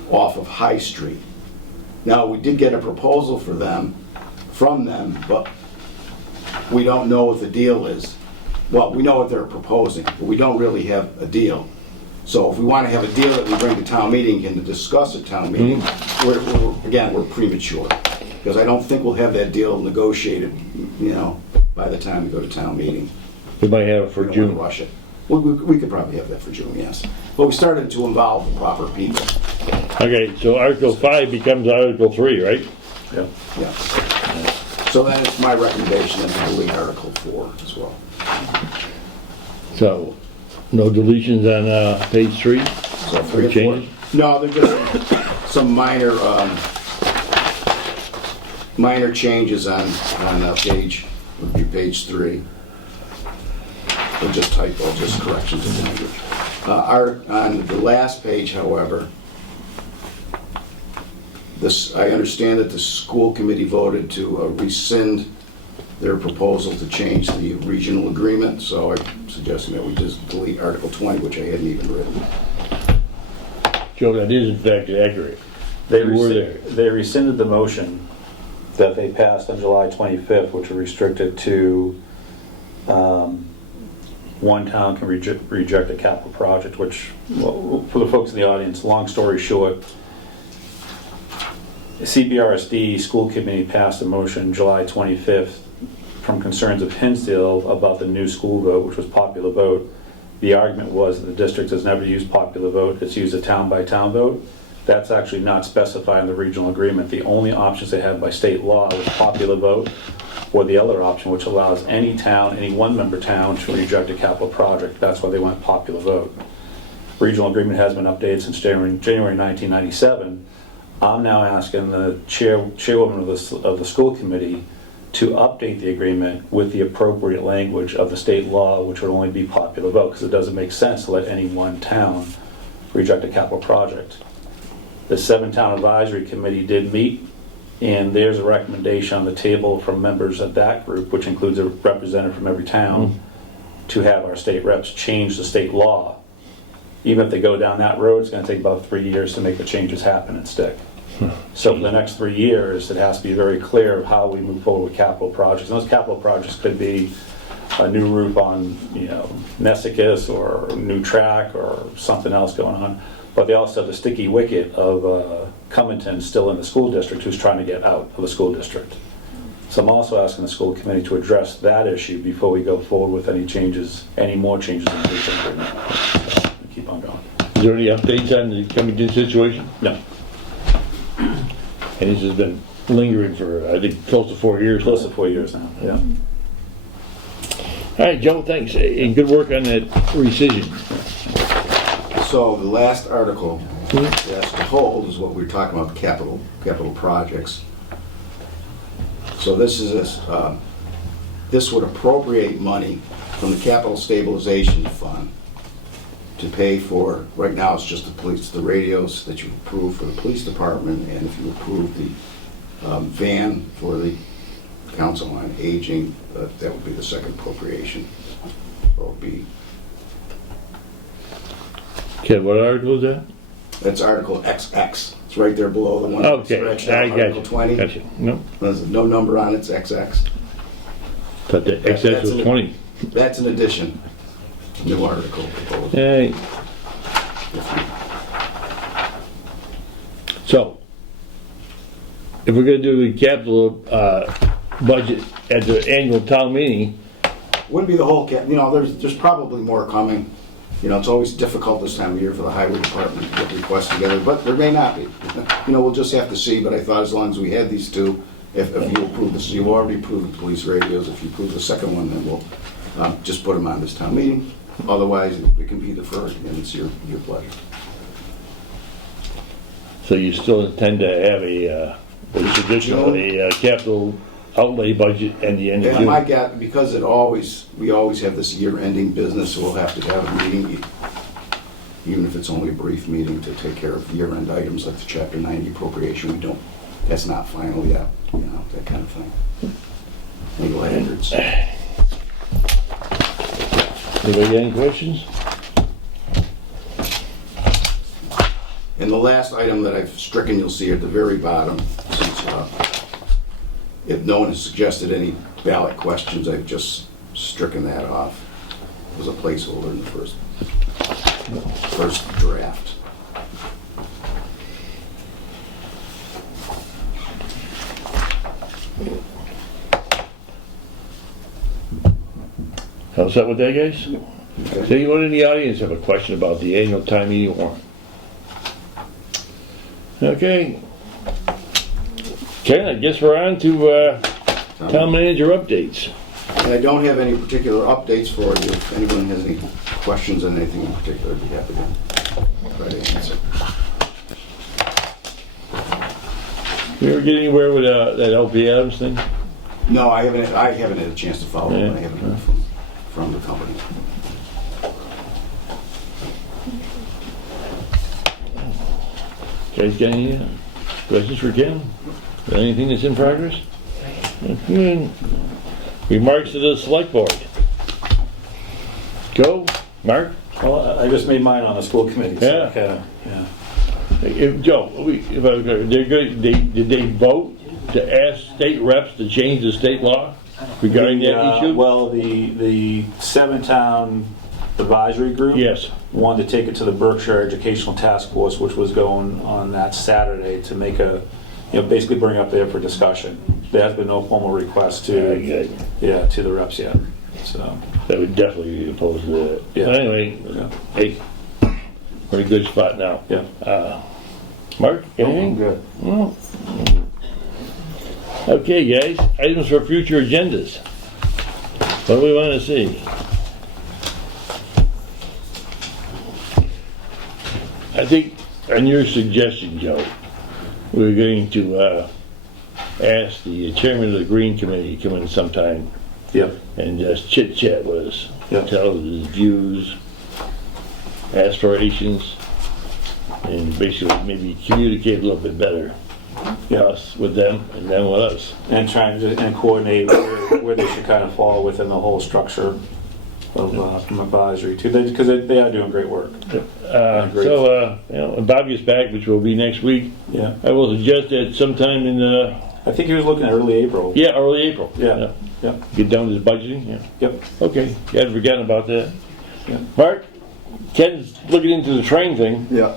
off of High Street. Now, we did get a proposal from them, but we don't know what the deal is. Well, we know what they're proposing, but we don't really have a deal. So if we want to have a deal that we bring to town meeting and to discuss at town meeting, we're premature. Because I don't think we'll have that deal negotiated, by the time we go to town meeting. We might have it for We don't want June. to rush it. We could probably have that for June, yes. But we started to involve the proper people. Okay, so Article 5 becomes Article 3, right? Yeah. Yeah. So then it's my recommendation that we delete Article 4 as well. So, no deletions on page 3? So Or 3 and 4. changes? No, they're just some minor changes on page, would be page 3. They're just typo, just corrections of language. On the last page, however, I understand that the school committee voted to rescind their proposal to change the regional agreement, so I'm suggesting that we just delete Article 20, which I hadn't even written. Joe, that is in fact accurate. They You were there. they rescinded the motion that they passed on July 25th, which were restricted to one town can reject a capital project, which, well, for the folks in the audience, long story short, CBRSD school committee passed a motion July 25th from concerns of Hinsdale about the new school vote, which was popular vote. The argument was that the district has never used popular vote, it's used a town-by-town vote. That's actually not specified in the regional agreement. The only options they have by state law is popular vote, or the other option, which allows any town, any one-member town, to reject a capital project. That's why they went popular vote. Regional agreement has been updated since January 1997. I'm now asking the chairwoman of the school committee to update the agreement with the appropriate language of the state law, which would only be popular vote, because it doesn't make sense to let any one town reject a capital project. The 7-town advisory committee did meet, and there's a recommendation on the table from members of that group, which includes a representative from every town, to have our state reps change the state law. Even if they go down that road, it's going to take about 3 years to make the changes happen and stick. So for the next 3 years, it has to be very clear of how we move forward with capital projects. And those capital projects could be a new roof on, Nessicus, or a new track, or something else going on. But they also have the sticky wicket of Cummington still in the school district, who's trying to get out of the school district. So I'm also asking the school committee to address that issue before we go forward with any more changes in the regional agreement. So we keep on going. Is there any updates on the Cummington situation? No. And this has been lingering for, I think, close to 4 years. Close to 4 years now. Yeah. All right, Joe, thanks. And good work on that rescission. So the last article that's to hold is what we're talking about, capital projects. So this would appropriate money from the capital stabilization fund to pay for, right now it's just the radios that you approve for the police department, and if you approve the van for the council on aging, that would be the second appropriation. So it would be, Okay, what article is that? that's Article XX. It's right there below the one that's Okay, scratched I out, got Article you. 20. Gotcha. No, There's no number on it, it's XX. but the excess was 20. That's an addition, new article proposed. Hey, so, if we're gonna do the capital budget at the annual town meeting, Wouldn't be the whole there's probably more coming. It's always difficult this time of year for the highway department to get requests together, but there may not be. We'll just have to see, but I thought as long as we had these two, if you approve this, you've already approved the police radios, if you approve the second one, then we'll just put them on this town meeting. Otherwise, it can be deferred, and it's your pleasure. so you still intend to have a capital outlay budget at the end of Yeah, June? my guess, because we always have this year-ending business, so we'll have to have a meeting, even if it's only a brief meeting, to take care of year-end items like the Chapter 90 appropriation. That's not final yet, that kind of thing. Legal hazards. Anybody got any questions? And the last item that I've stricken, you'll see at the very bottom, since if no one has suggested any ballot questions, I've just stricken that off. It was a placeholder in the first draft. How's that with that, guys? Does anyone in the audience have a question about the annual town meeting warrant? Okay. Ken, I guess we're on to town manager updates. I don't have any particular updates for you. If anyone has any questions on anything in particular, I'd be happy to try to answer. We ever get anywhere with that LP Adams thing? No, I haven't had a chance to follow Yeah. up. I haven't heard from the company. Guys got any questions for Ken? Got anything that's in progress? Remarks to the select board. Go, Mark. Well, I just made mine on the school committee. So Yeah. I kinda, yeah. Joe, did they vote to ask state reps to change the state law regarding that issue? Well, the seven-town advisory group. Yes. Wanted to take it to the Berkshire Educational Task Force, which was going on that Saturday, to make basically bring up there for discussion. There has been no formal request to the reps yet. So That would definitely be opposed to that. Yeah. But anyway, hey, we're in a good spot now. yeah. Mark, anything? Good. No. Okay, guys, items for future agendas. What do we want to see? I think, on your suggestion, Joe, we're going to ask the chairman of the Green Committee to come in sometime Yep. and just chit-chat with us. Yep. Tell us his views, aspirations, and basically maybe communicate a little bit better. Us with them and them with us. And trying to coordinate where they should kind of fall within the whole structure of from advisory too, because they are doing great work. When Bob gets back, which will be next week, Yeah. I will suggest that sometime in I think he was looking at early April. early April. Yeah. Yep. Get down to his budgeting. Yeah. Yep. Okay. You hadn't forgotten about that. Yeah. Mark, Ken's looking into the train thing. Yeah.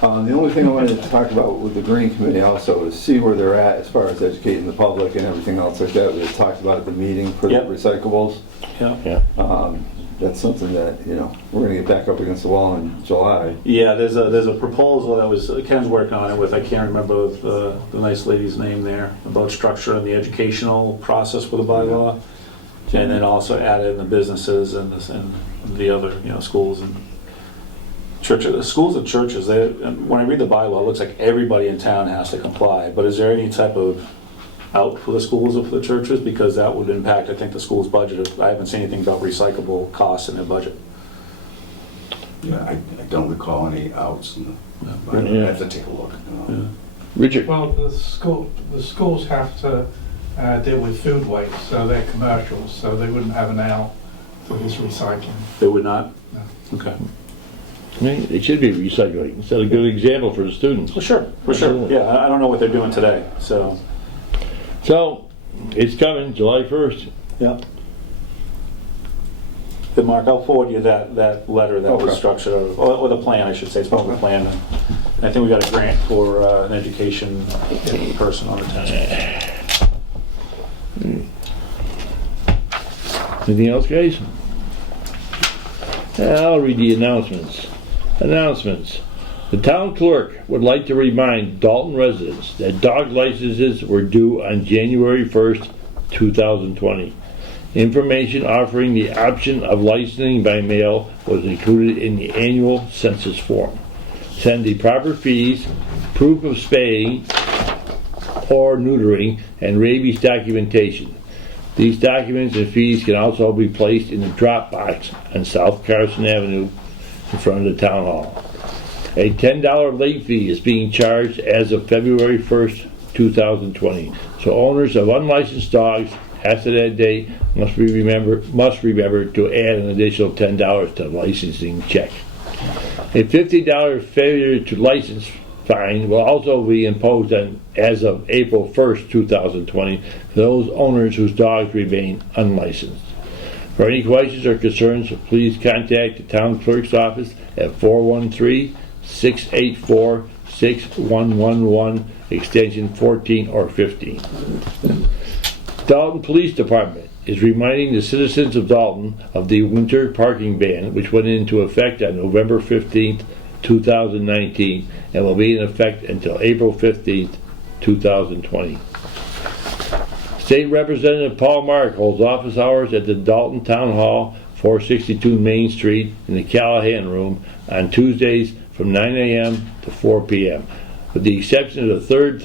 The only thing I wanted to talk about with the Green Committee also is see where they're at as far as educating the public and everything else like that. We had talked about at the meeting for Yep. the recyclables. Yeah. That's something that, we're gonna get back up against the wall in July. Yeah, there's a proposal that was, Ken's working on it with, I can't remember the nice lady's name there, about structure and the educational process for the bylaw. And then also add in the businesses and the other, schools and churches. Schools and churches, when I read the bylaw, it looks like everybody in town has to comply. But is there any type of out for the schools or for the churches? Because that would impact, I think, the school's budget. I haven't seen anything about recyclable costs in their budget. Yeah, I don't recall any outs. I have to take a look. Richard. Well, the schools have to deal with food waste, so they're commercials, so they wouldn't have an out for this recycling. They would not? No. Okay. It should be recycling. Set a good example for the students. For sure. Yeah, I don't know what they're doing today, so. So, it's coming, July 1st. Yeah. Good, Mark, I'll forward you that letter that was Okay. structured, or the plan, I should say, it's probably a plan. And I think we got a grant for an education person on the task. Anything else, guys? I'll read the announcements. Announcements. The town clerk would like to remind Dalton residents that dog licenses were due on January 1st, 2020. Information offering the option of licensing by mail was included in the annual census form. Send the proper fees, proof of spaying or neutering, and rabies documentation. These documents and fees can also be placed in the drop box on South Carson Avenue in front of the town hall. A $10 late fee is being charged as of February 1st, 2020. So owners of unlicensed dogs after that date must remember to add an additional $10 to the licensing check. A $50 failure to license fine will also be imposed on as of April 1st, 2020 for those owners whose dogs remain unlicensed. For any questions or concerns, please contact the town clerk's office at 413-684-6111, extension 14 or 15. Dalton Police Department is reminding the citizens of Dalton of the winter parking ban, which went into effect on November 15th, 2019, and will be in effect until April 15th, 2020. State Representative Paul Mark holds office hours at the Dalton Town Hall, 462 Main Street, in the Callahan Room on Tuesdays from 9 a.m. to 4 p.m., with the exception of the third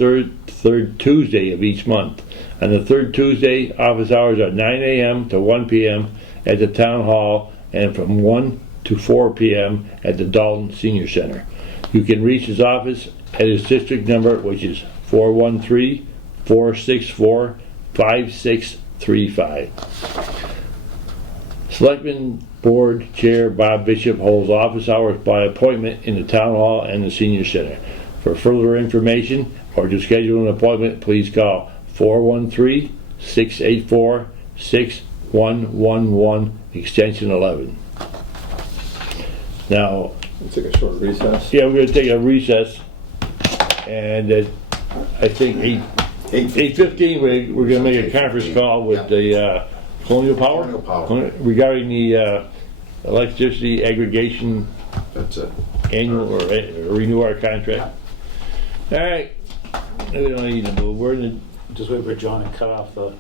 Tuesday of each month. On the third Tuesday, office hours are 9 a.m. to 1 p.m. at the Town Hall and from 1 to 4 p.m. at the Dalton Senior Center. You can reach his office at his district number, which is 413-464-5635. Selectman Board Chair Bob Bishop holds office hours by appointment in the Town Hall and the Senior Center. For further information or to schedule an appointment, please call 413-684-6111, extension 11. Now, We'll take a short recess. yeah, we're going to take a recess, and I think 8:15 we're going to make a conference call with the Colonial Power regarding the electricity aggregation. That's it. Annual or renew our contract. All right, we don't need to move. We're in Just wait for John and cut off the.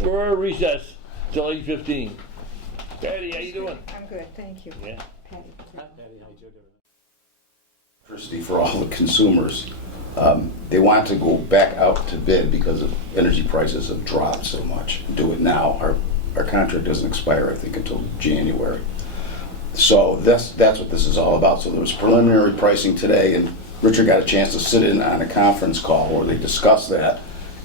we're at recess till 8:15. Patty, how you doing? I'm good, thank you. Yeah. Electricity for all the consumers. They want to go back out to bid because of energy prices have dropped so much. Do it now. Our contract doesn't expire, I think, until January. So that's what this is all about. So there was preliminary pricing today, and Richard got a chance to sit in on a conference call where they discussed that,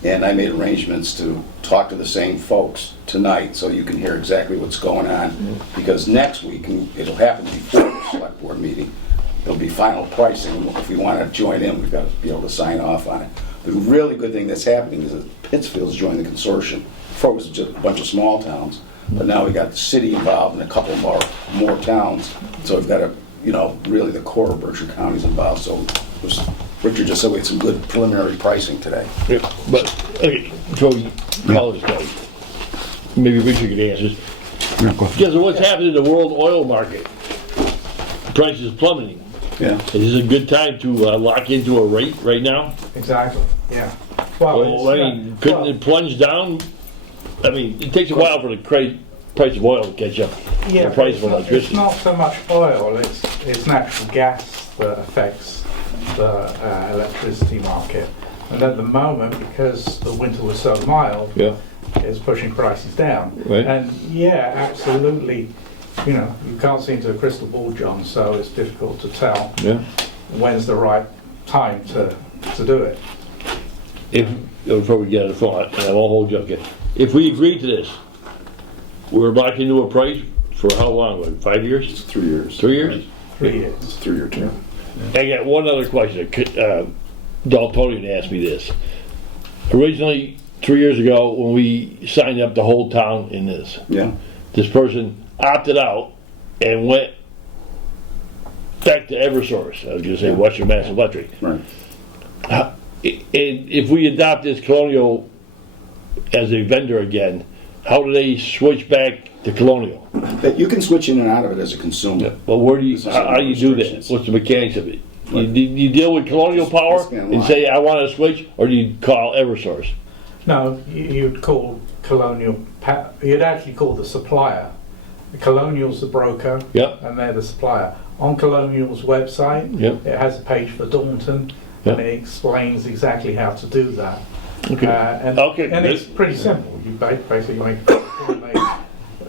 and I made arrangements to talk to the same folks tonight so you can hear exactly what's going on, because next week, and it'll happen before the select board meeting, there'll be final pricing. If we want to join in, we've got to be able to sign off on it. The really good thing that's happening is that Pittsfield's joined the consortium. Before it was just a bunch of small towns, but now we got the city involved and a couple more towns. So we've got really the core of Berkshire County's involved. So Richard just said we had some good preliminary pricing today. Yeah, but okay, so call this guy. Maybe Richard could answer this. Because of what's happening in the world oil market, prices plummeting. Yeah. Is this a good time to lock into a rate right now? Exactly, yeah. Well, Well, I mean, couldn't it plunge down? I mean, it takes a while for the price of oil to catch up to yeah, the price it's of not- electricity. It's not so much oil, it's natural gas that affects the electricity market. And at the moment, because the winter was so mild, Yeah. it's pushing prices down. Right. And yeah, absolutely, you can't see into a crystal ball, John, so it's difficult to tell Yeah. when's the right time to do it. Before we get on the phone, and I won't hold you up yet. If we agree to this, we're locking into a price for how long? Like 5 years? It's 3 years. 3 years? 3 years. It's a 3-year term. I got one other question. Dalton asked me this. Originally, 3 years ago, when we signed up the whole town in this, Yeah. this person opted out and went back to Eversource. I was going to say Western Mass Electric. Right. And if we adopt this Colonial as a vendor again, how do they switch back to Colonial? But you can switch in and out of it as a consumer. Well, where do you, This is how do you do that? restrictions. What's the mechanics of it? You deal with Colonial Power It's been a and lot. say, I want to switch, or do you call Eversource? No, you'd call you'd actually call the supplier. Colonial's the broker, Yep. and they're the supplier. On Colonial's website, Yep. it has a page for Dalton, Yep. and it explains exactly how to do that. Okay. And it's pretty simple. You basically make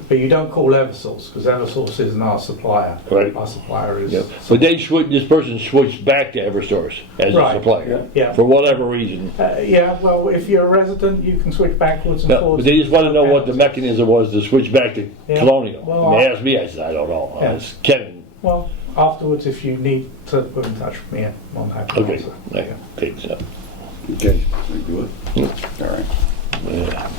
but you don't call Eversource, because Eversource isn't our supplier. Right. Our supplier is... Yep. But this person switched back to Eversource as a Right. supplier, Yeah. for whatever reason. Yeah, well, if you're a resident, you can switch backwards and No, forwards. but they just want to know what the mechanism was to switch back to Yeah. Colonial. Well, And they asked me, I said, I don't know. Yeah. It's Kevin. Well, afterwards, if you need to put in touch with me, I'm happy to Okay. answer. Okay. Take this up. Okay. We do it? All right. Yeah.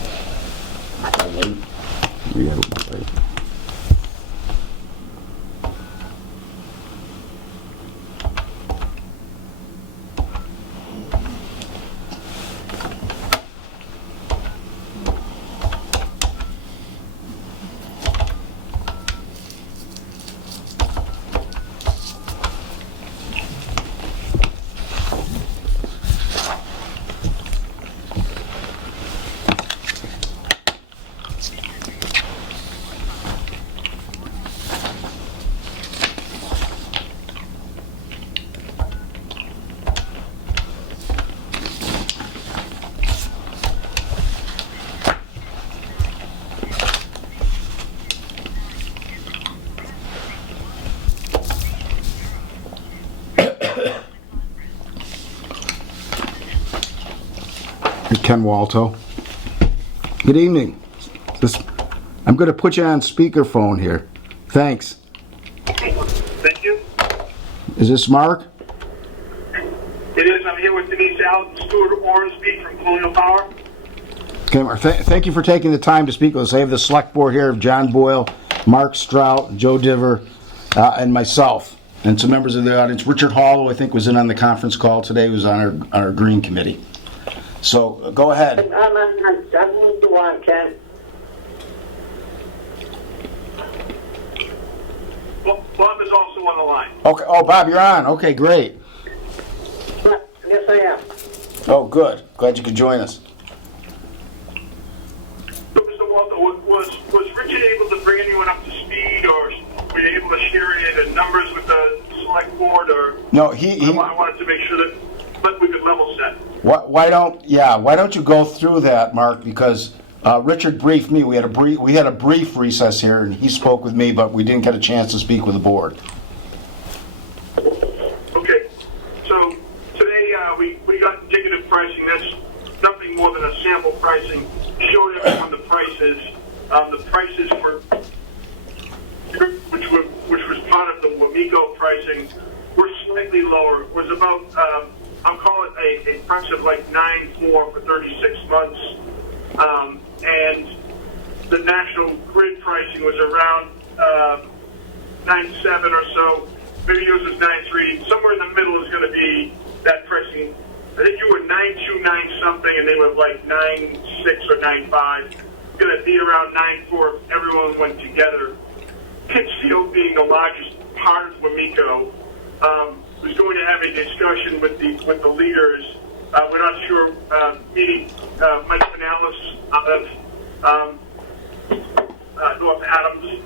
Ken Walto. Good evening. I'm going to put you on speakerphone here. Thanks. Thank you. Is this Mark? It is. I'm here with Denise Allen, Stuart Ormsby from Colonial Power. Okay, Mark. Thank you for taking the time to speak with us. I have the select board here of John Boyle, Mark Strout, Joe Diver, and myself, and some members of the audience. Richard Hall, who I think was in on the conference call today, was on our Green Committee. So go ahead. I'm the one, Ken. Bob is also on the line. Okay. Oh, Bob, you're on. Okay, great. Yes, I am. Oh, good. Glad you could join us. So, Mr. Walter, was Richard able to bring anyone up to speed, or were you able to share any of the numbers with the select board, or? No, I wanted to make sure that we could level set. Why don't you go through that, Mark? Because Richard briefed me. We had a brief recess here, and he spoke with me, but we didn't get a chance to speak with the board. Okay. So today we got indicative pricing. That's nothing more than a sample pricing. Showed everyone the prices. The prices for which was part of the Wamiko pricing were slightly lower. It was about I'll call it a price of like 9.4 for 36 months. And the national grid pricing was around 9.7 or so. Maybe yours was 9.3. Somewhere in the middle is going to be that pricing. I think you were 9.2, 9 something, and they were like 9.6 or 9.5. Going to be around 9.4 if everyone went together. Pittsfield, being the largest part of Wamiko, was going to have a discussion with the leaders. We're not sure. Meeting Mike Finalis out of North Adams,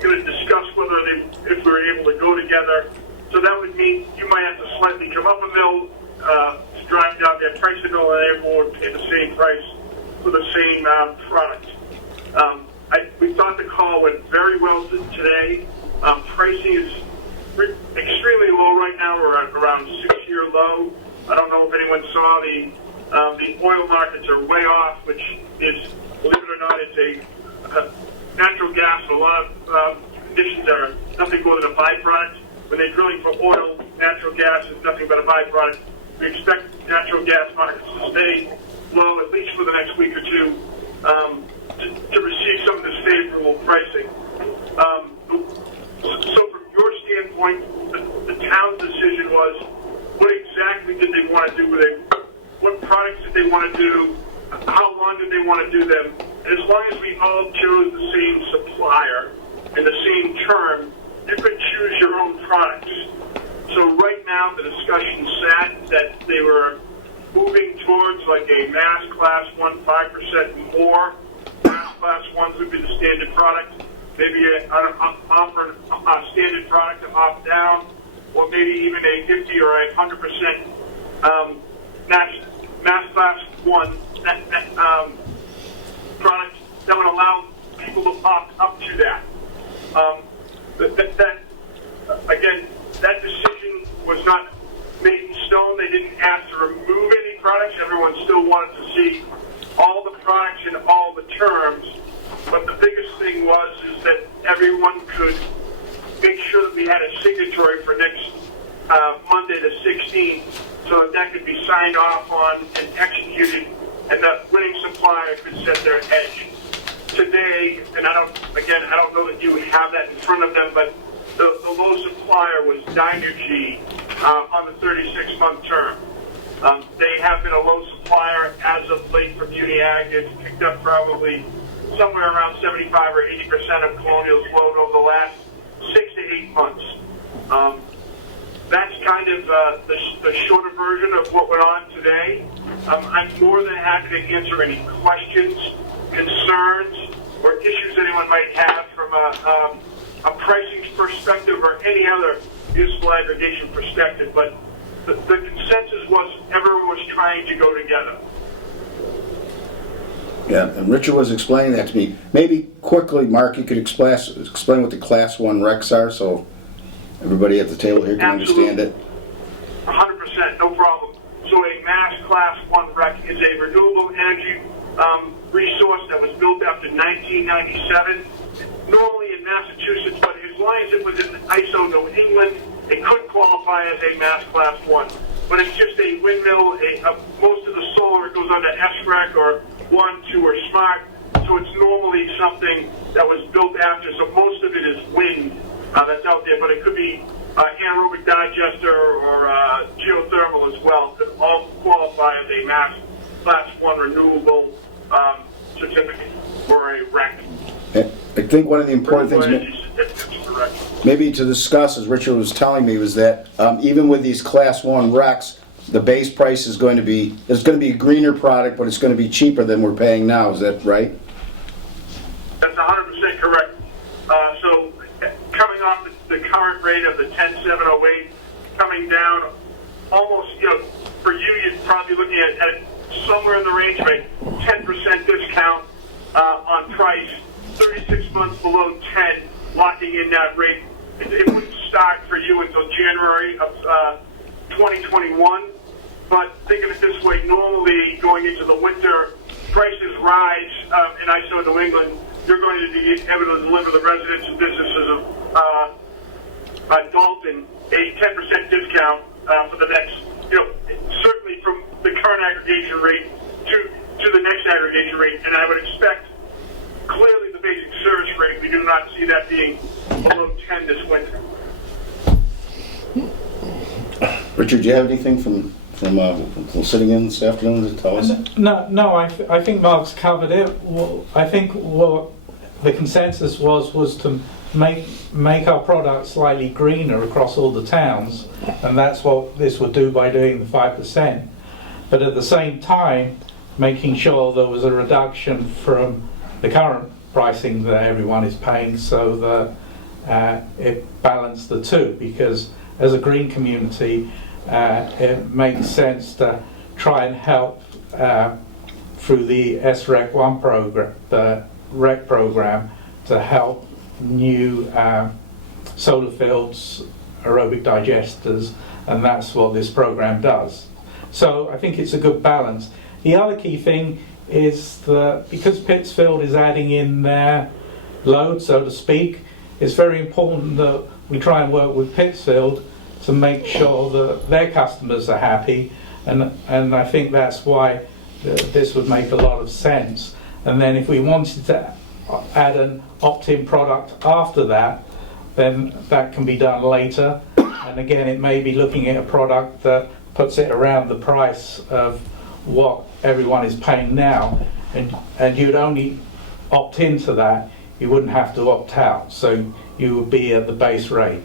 going to discuss whether if we were able to go together. So that would mean you might have to slightly come up a mill to drive down there, price a mill, and everyone would pay the same price for the same product. We thought the call went very well today. Pricing is extremely low right now. We're at around 6-year low. I don't know if anyone saw the oil markets are way off, which is, believe it or not, it's a natural gas. A lot of conditions are nothing more than a byproduct. When they're drilling for oil, natural gas is nothing but a byproduct. We expect natural gas markets to stay low at least for the next week or two to receive some of this favorable pricing. So from your standpoint, the town's decision was, what exactly did they want to do with it? What products did they want to do? How long did they want to do them? And as long as we all chose the same supplier and the same term, you could choose your own products. So right now the discussion sat that they were moving towards like a mass class 1, 5% more. Mass class 1s would be the standard product. Maybe offer a standard product to opt down, or maybe even a 50 or a 100% mass class 1 product that would allow people to opt up to that. Again, that decision was not made in stone. They didn't ask to remove any products. Everyone still wanted to see all the products and all the terms. But the biggest thing is that everyone could make sure that we had a signatory for next Monday the 16th, so that could be signed off on and executed, and the winning supplier could set their edge. Today, and I don't know that you have that in front of them, but the low supplier was Dynergy on the 36-month term. They have been a low supplier as of late for Muni Ag. It's picked up probably somewhere around 75 or 80% of Colonial's load over the last 6 to 8 months. That's kind of the shorter version of what went on today. I'm more than happy to answer any questions, concerns, or issues anyone might have from a pricing perspective or any other useful aggregation perspective. But the consensus was everyone was trying to go together. Yeah, and Richard was explaining that to me. Maybe quickly, Mark, you could explain what the Class 1 RECs are, so everybody at the table here can understand it. 100%, no problem. So a mass Class 1 1 rec is a renewable energy resource that was built after 1997. Normally in Massachusetts, but as long as it was in ISO New England, it could qualify as a Mass Class 1. But it's just a windmill. Most of the solar goes under SREC or 1, 2, or SMART. So it's normally something that was built after. So most of it is wind that's out there, but it could be anaerobic digester or geothermal as well. Could all qualify as a Mass Class 1 renewable certificate or a REC. I think one of the important things maybe to discuss, as Richard was telling me, was that even with these Class 1 RECs, the base price is going to be, it's going to be a greener product, but it's going to be cheaper than we're paying now. Is that right? That's 100% correct. So coming off the current rate of the 10,708, coming down almost, for you, you're probably looking at somewhere in the range of a 10% discount on price, 36 months below 10, locking in that rate. It wouldn't start for you until January of 2021. But think of it this way, normally going into the winter, prices rise in ISO New England. You're going to be able to deliver the residents and businesses of Dalton a 10% discount for the next, certainly from the current aggregation rate to the next aggregation rate. And I would expect clearly the basic service rate, we do not see that being below 10 this winter. Richard, do you have anything from sitting in this afternoon to tell us? No, I think Mark's covered it. Well, I think what the consensus was to make our product slightly greener across all the towns, and that's what this would do by doing the 5%. But at the same time, making sure there was a reduction from the current pricing that everyone is paying, so that it balanced the two. Because as a green community, it makes sense to try and help through the SREC 1 program, the REC program, to help new solar fields, aerobic digesters, and that's what this program does. So I think it's a good balance. The other key thing is that because Pittsfield is adding in their load, so to speak, it's very important that we try and work with Pittsfield to make sure that their customers are happy, and I think that's why this would make a lot of sense. And then if we wanted to add an opt-in product after that, then that can be done later. And again, it may be looking at a product that puts it around the price of what everyone is paying now, and you'd only opt into that, you wouldn't have to opt out, so you would be at the base rate.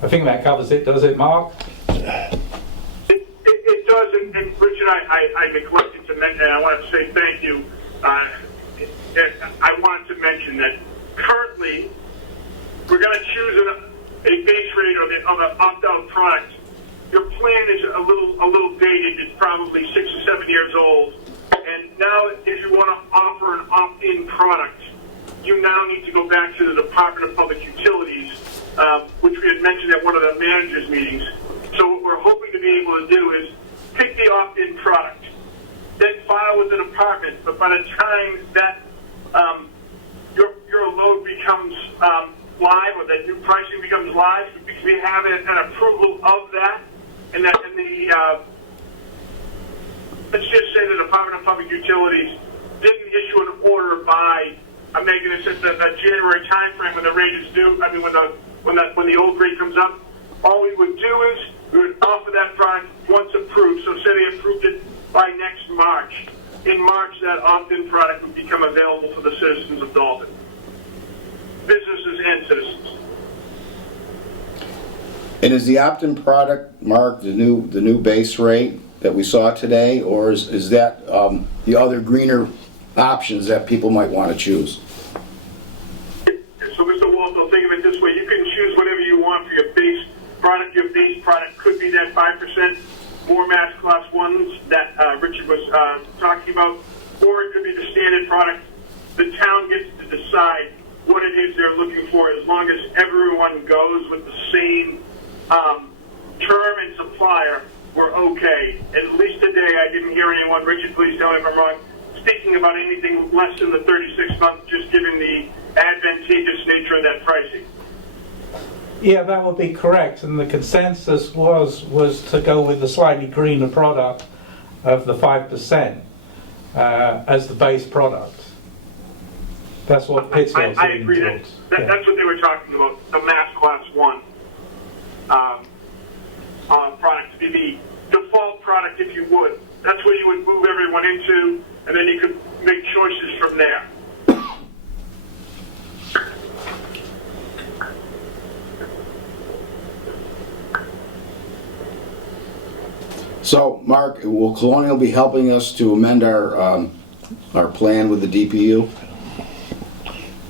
I think that covers it, does it, Mark? It does, and Richard, I neglected to mention, and I want to say thank you. I wanted to mention that currently we're going to choose a base rate of an opt-out product. Your plan is a little dated. It's probably 6 or 7 years old. And now if you want to offer an opt-in product, you now need to go back to the Department of Public Utilities, which we had mentioned at one of the managers' meetings. So what we're hoping to be able to do is pick the opt-in product, then file with the department. But by the time that your load becomes live, or that new pricing becomes live, we have an approval of that, and the let's just say the Department of Public Utilities didn't issue an order by, I'm making this at the January timeframe when the rate is due. I mean, when the old rate comes up, all we would do is we would offer that product once approved. So say they approved it by next March. In March, that opt-in product would become available for the citizens of Dalton, businesses and citizens. And is the opt-in product, Mark, the new base rate that we saw today, or is that the other greener options that people might want to choose? So, Mr. Walpole, think of it this way: you can choose whatever you want for your base product. Your base product could be that 5% more Mass Class 1s that Richard was talking about, or it could be the standard product. The town gets to decide what it is they're looking for, as long as everyone goes with the same term and supplier. were okay. At least today, I didn't hear anyone, Richard, please tell me if I'm wrong, speaking about anything less than the 36 months, just given the advantageous nature of that pricing. Yeah, that would be correct, and the consensus was to go with the slightly greener product of the 5% as the base product. That's what Pittsburgh's I leaning agree towards. that's what they were talking about, the mass class 1 product, to be the default product, if you would. That's where you would move everyone into, and then you could make choices from there. So, Mark, will Colonial be helping us to amend our plan with the DPU?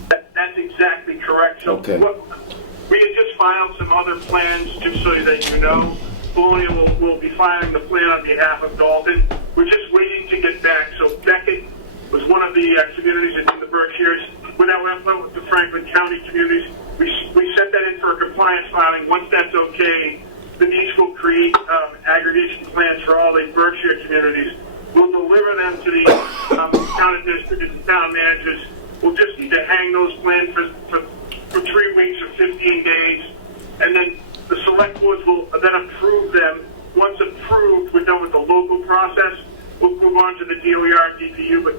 That's exactly correct. So Okay. we had just filed some other plans, just so that you know. Colonial will be filing the plan on behalf of Dalton. We're just waiting to get back. So Beckett was one of the communities in the Berkshires. With the Franklin County communities, we sent that in for a compliance filing. Once that's okay, Denise will create aggregation plans for all the Berkshire communities. We'll deliver them to the town administrators and town managers. We'll just need to hang those plans for 3 weeks or 15 days, and then the select boards will then approve them. Once approved, we're done with the local process. We'll move on to the DOER and DPU, but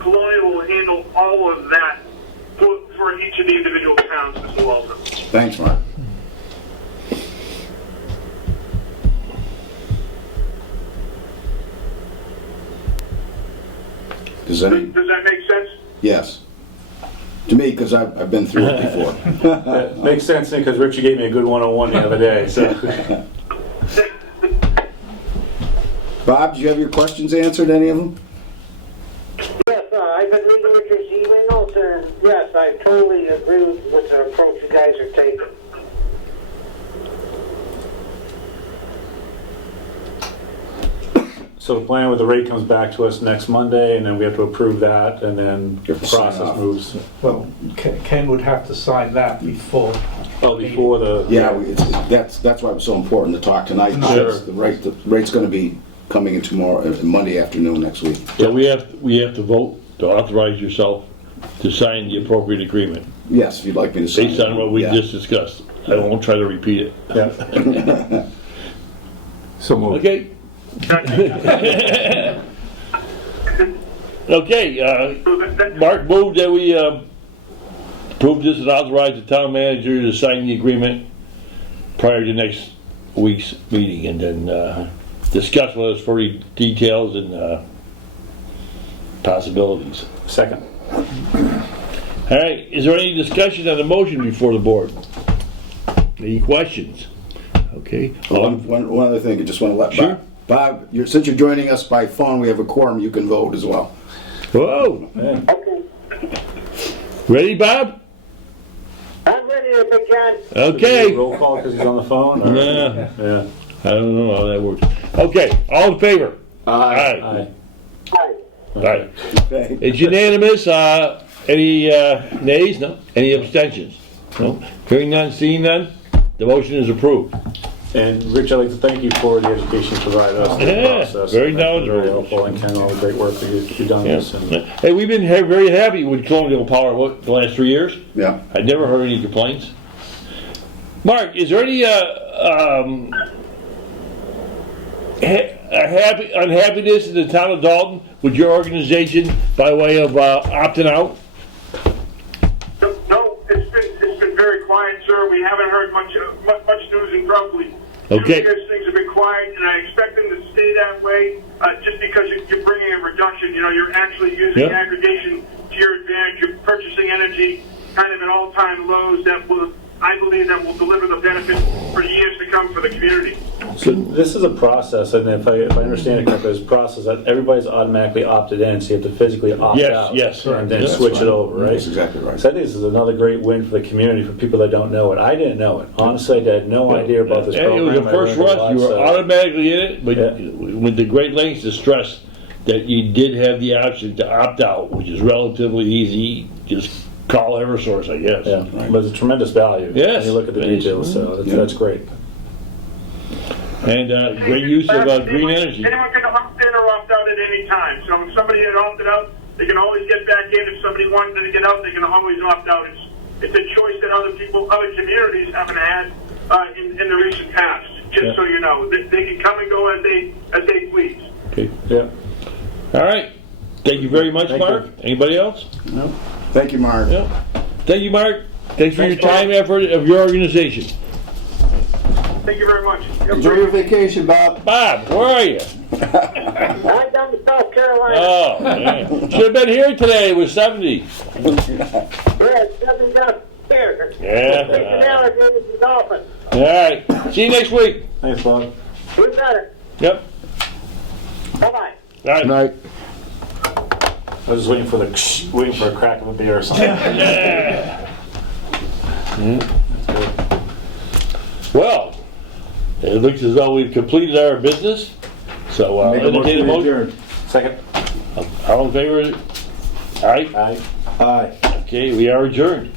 Colonial will handle all of that for each of the individual towns, Mr. Walter. Thanks, Mark. Does Does that make sense? Yes. To me, because I've been through it before. That makes sense because Richard gave me a good one-on-one the other day. So, Bob, do you have your questions answered, any of them? Yes, I've been reading Richard's emails, and yes, I totally agree with the approach you guys are taking. so the plan with the rate comes back to us next Monday, and then we have to approve that, and then the You have to sign process off. moves. Well, Ken would have to sign that before. Oh, before the... Yeah, that's why it was so important to talk tonight. Sure. The rate's going to be coming in tomorrow, Monday afternoon next week. So we have to vote to authorize yourself to sign the appropriate agreement, Yes, if you'd like me to sign. based on what we Yeah. just discussed. I won't try to repeat it. Yeah. So moved. Okay? Okay, Mark moved that we approve this and authorize the town manager to sign the agreement prior to next week's meeting, and then discuss with us further details and possibilities. Second. All right, is there any discussion on the motion before the board? Any questions? Okay. One other thing, I just want to let Sure. Bob, since you're joining us by phone, we have a quorum, you can vote as well. Whoa, Okay, ready, Bob? I'm ready if I can. Okay. Roll call because he's on the phone? Or? Yeah. Yeah. I don't know how that works. Okay, all in favor? Aye. Aye. Hi. Aye. Okay. It's unanimous. Any nays? No. Any abstentions? No. Hearing none, seeing none, the motion is approved. And Rich, I'd like to thank you for the education you provided us in the Yeah, process. very It's been knowledgeable. Very helpful, and Ken, all the great work that you've done Yeah. this. And Hey, we've been very happy with Colonial Power the last 3 years. Yeah. I never heard any complaints. Mark, is there any unhappiness in the town of Dalton with your organization by way of opting out? No, it's been very quiet, sir. We haven't heard much news in probably Okay. 2 years. Things have been quiet, and I expect them to stay that way. Just because you're bringing a reduction, you're actually using Yeah. aggregation to your advantage. You're purchasing energy kind of at all-time lows that will, I believe, that will deliver the benefit for years to come for the community. so this is a process, and if I understand it correctly, it's a process that everybody's automatically opted in, so you have to physically opt Yes, out. yes. And then Yeah. switch it over, right? That's exactly right. So I think this is another great win for the community, for people that don't know it. I didn't know it. Honestly, I had no idea about this Yeah, program. it was a I first learned a rush. lot, You were so- automatically in it, but Yeah. with the great lengths to stress that you did have the option to opt out, which is relatively easy. Just call Eversource, I guess. Yeah, but it's a tremendous value. Yes. When you look at the It is. details, so Yeah. that's great. And great use of green energy. Anyone can opt in or opt out at any time. So if somebody had opted out, they can always get back in. If somebody wanted to get out, they can always opt out. It's a choice that other communities haven't had in the recent past. Just so you know, they can come and go as they please. Okay. Yeah. All right. Thank you very much, Thank Mark. you. Anybody else? No. Thank you, Mark. Yeah. Thank you, Mark. Thanks for your Thanks, Mark. time, effort of your organization. Thank you very much. Enjoy your vacation, Bob. Bob, where are you? I'm down to South Carolina. Oh, man. Should have been here today. It was 70. Yeah, it's nothing down here. Yeah. Take the alligators and dolphins. All right. See you next week. Thanks, Bob. Do better. Yep. Bye-bye. All right. Night. I was just waiting for a crack of a beer or something. Yeah. Well, it looks as though we've completed our business. So Make a entertain a motion to motion. adjourn. Second. All in favor? All right. Aye. Aye. Okay, we are adjourned.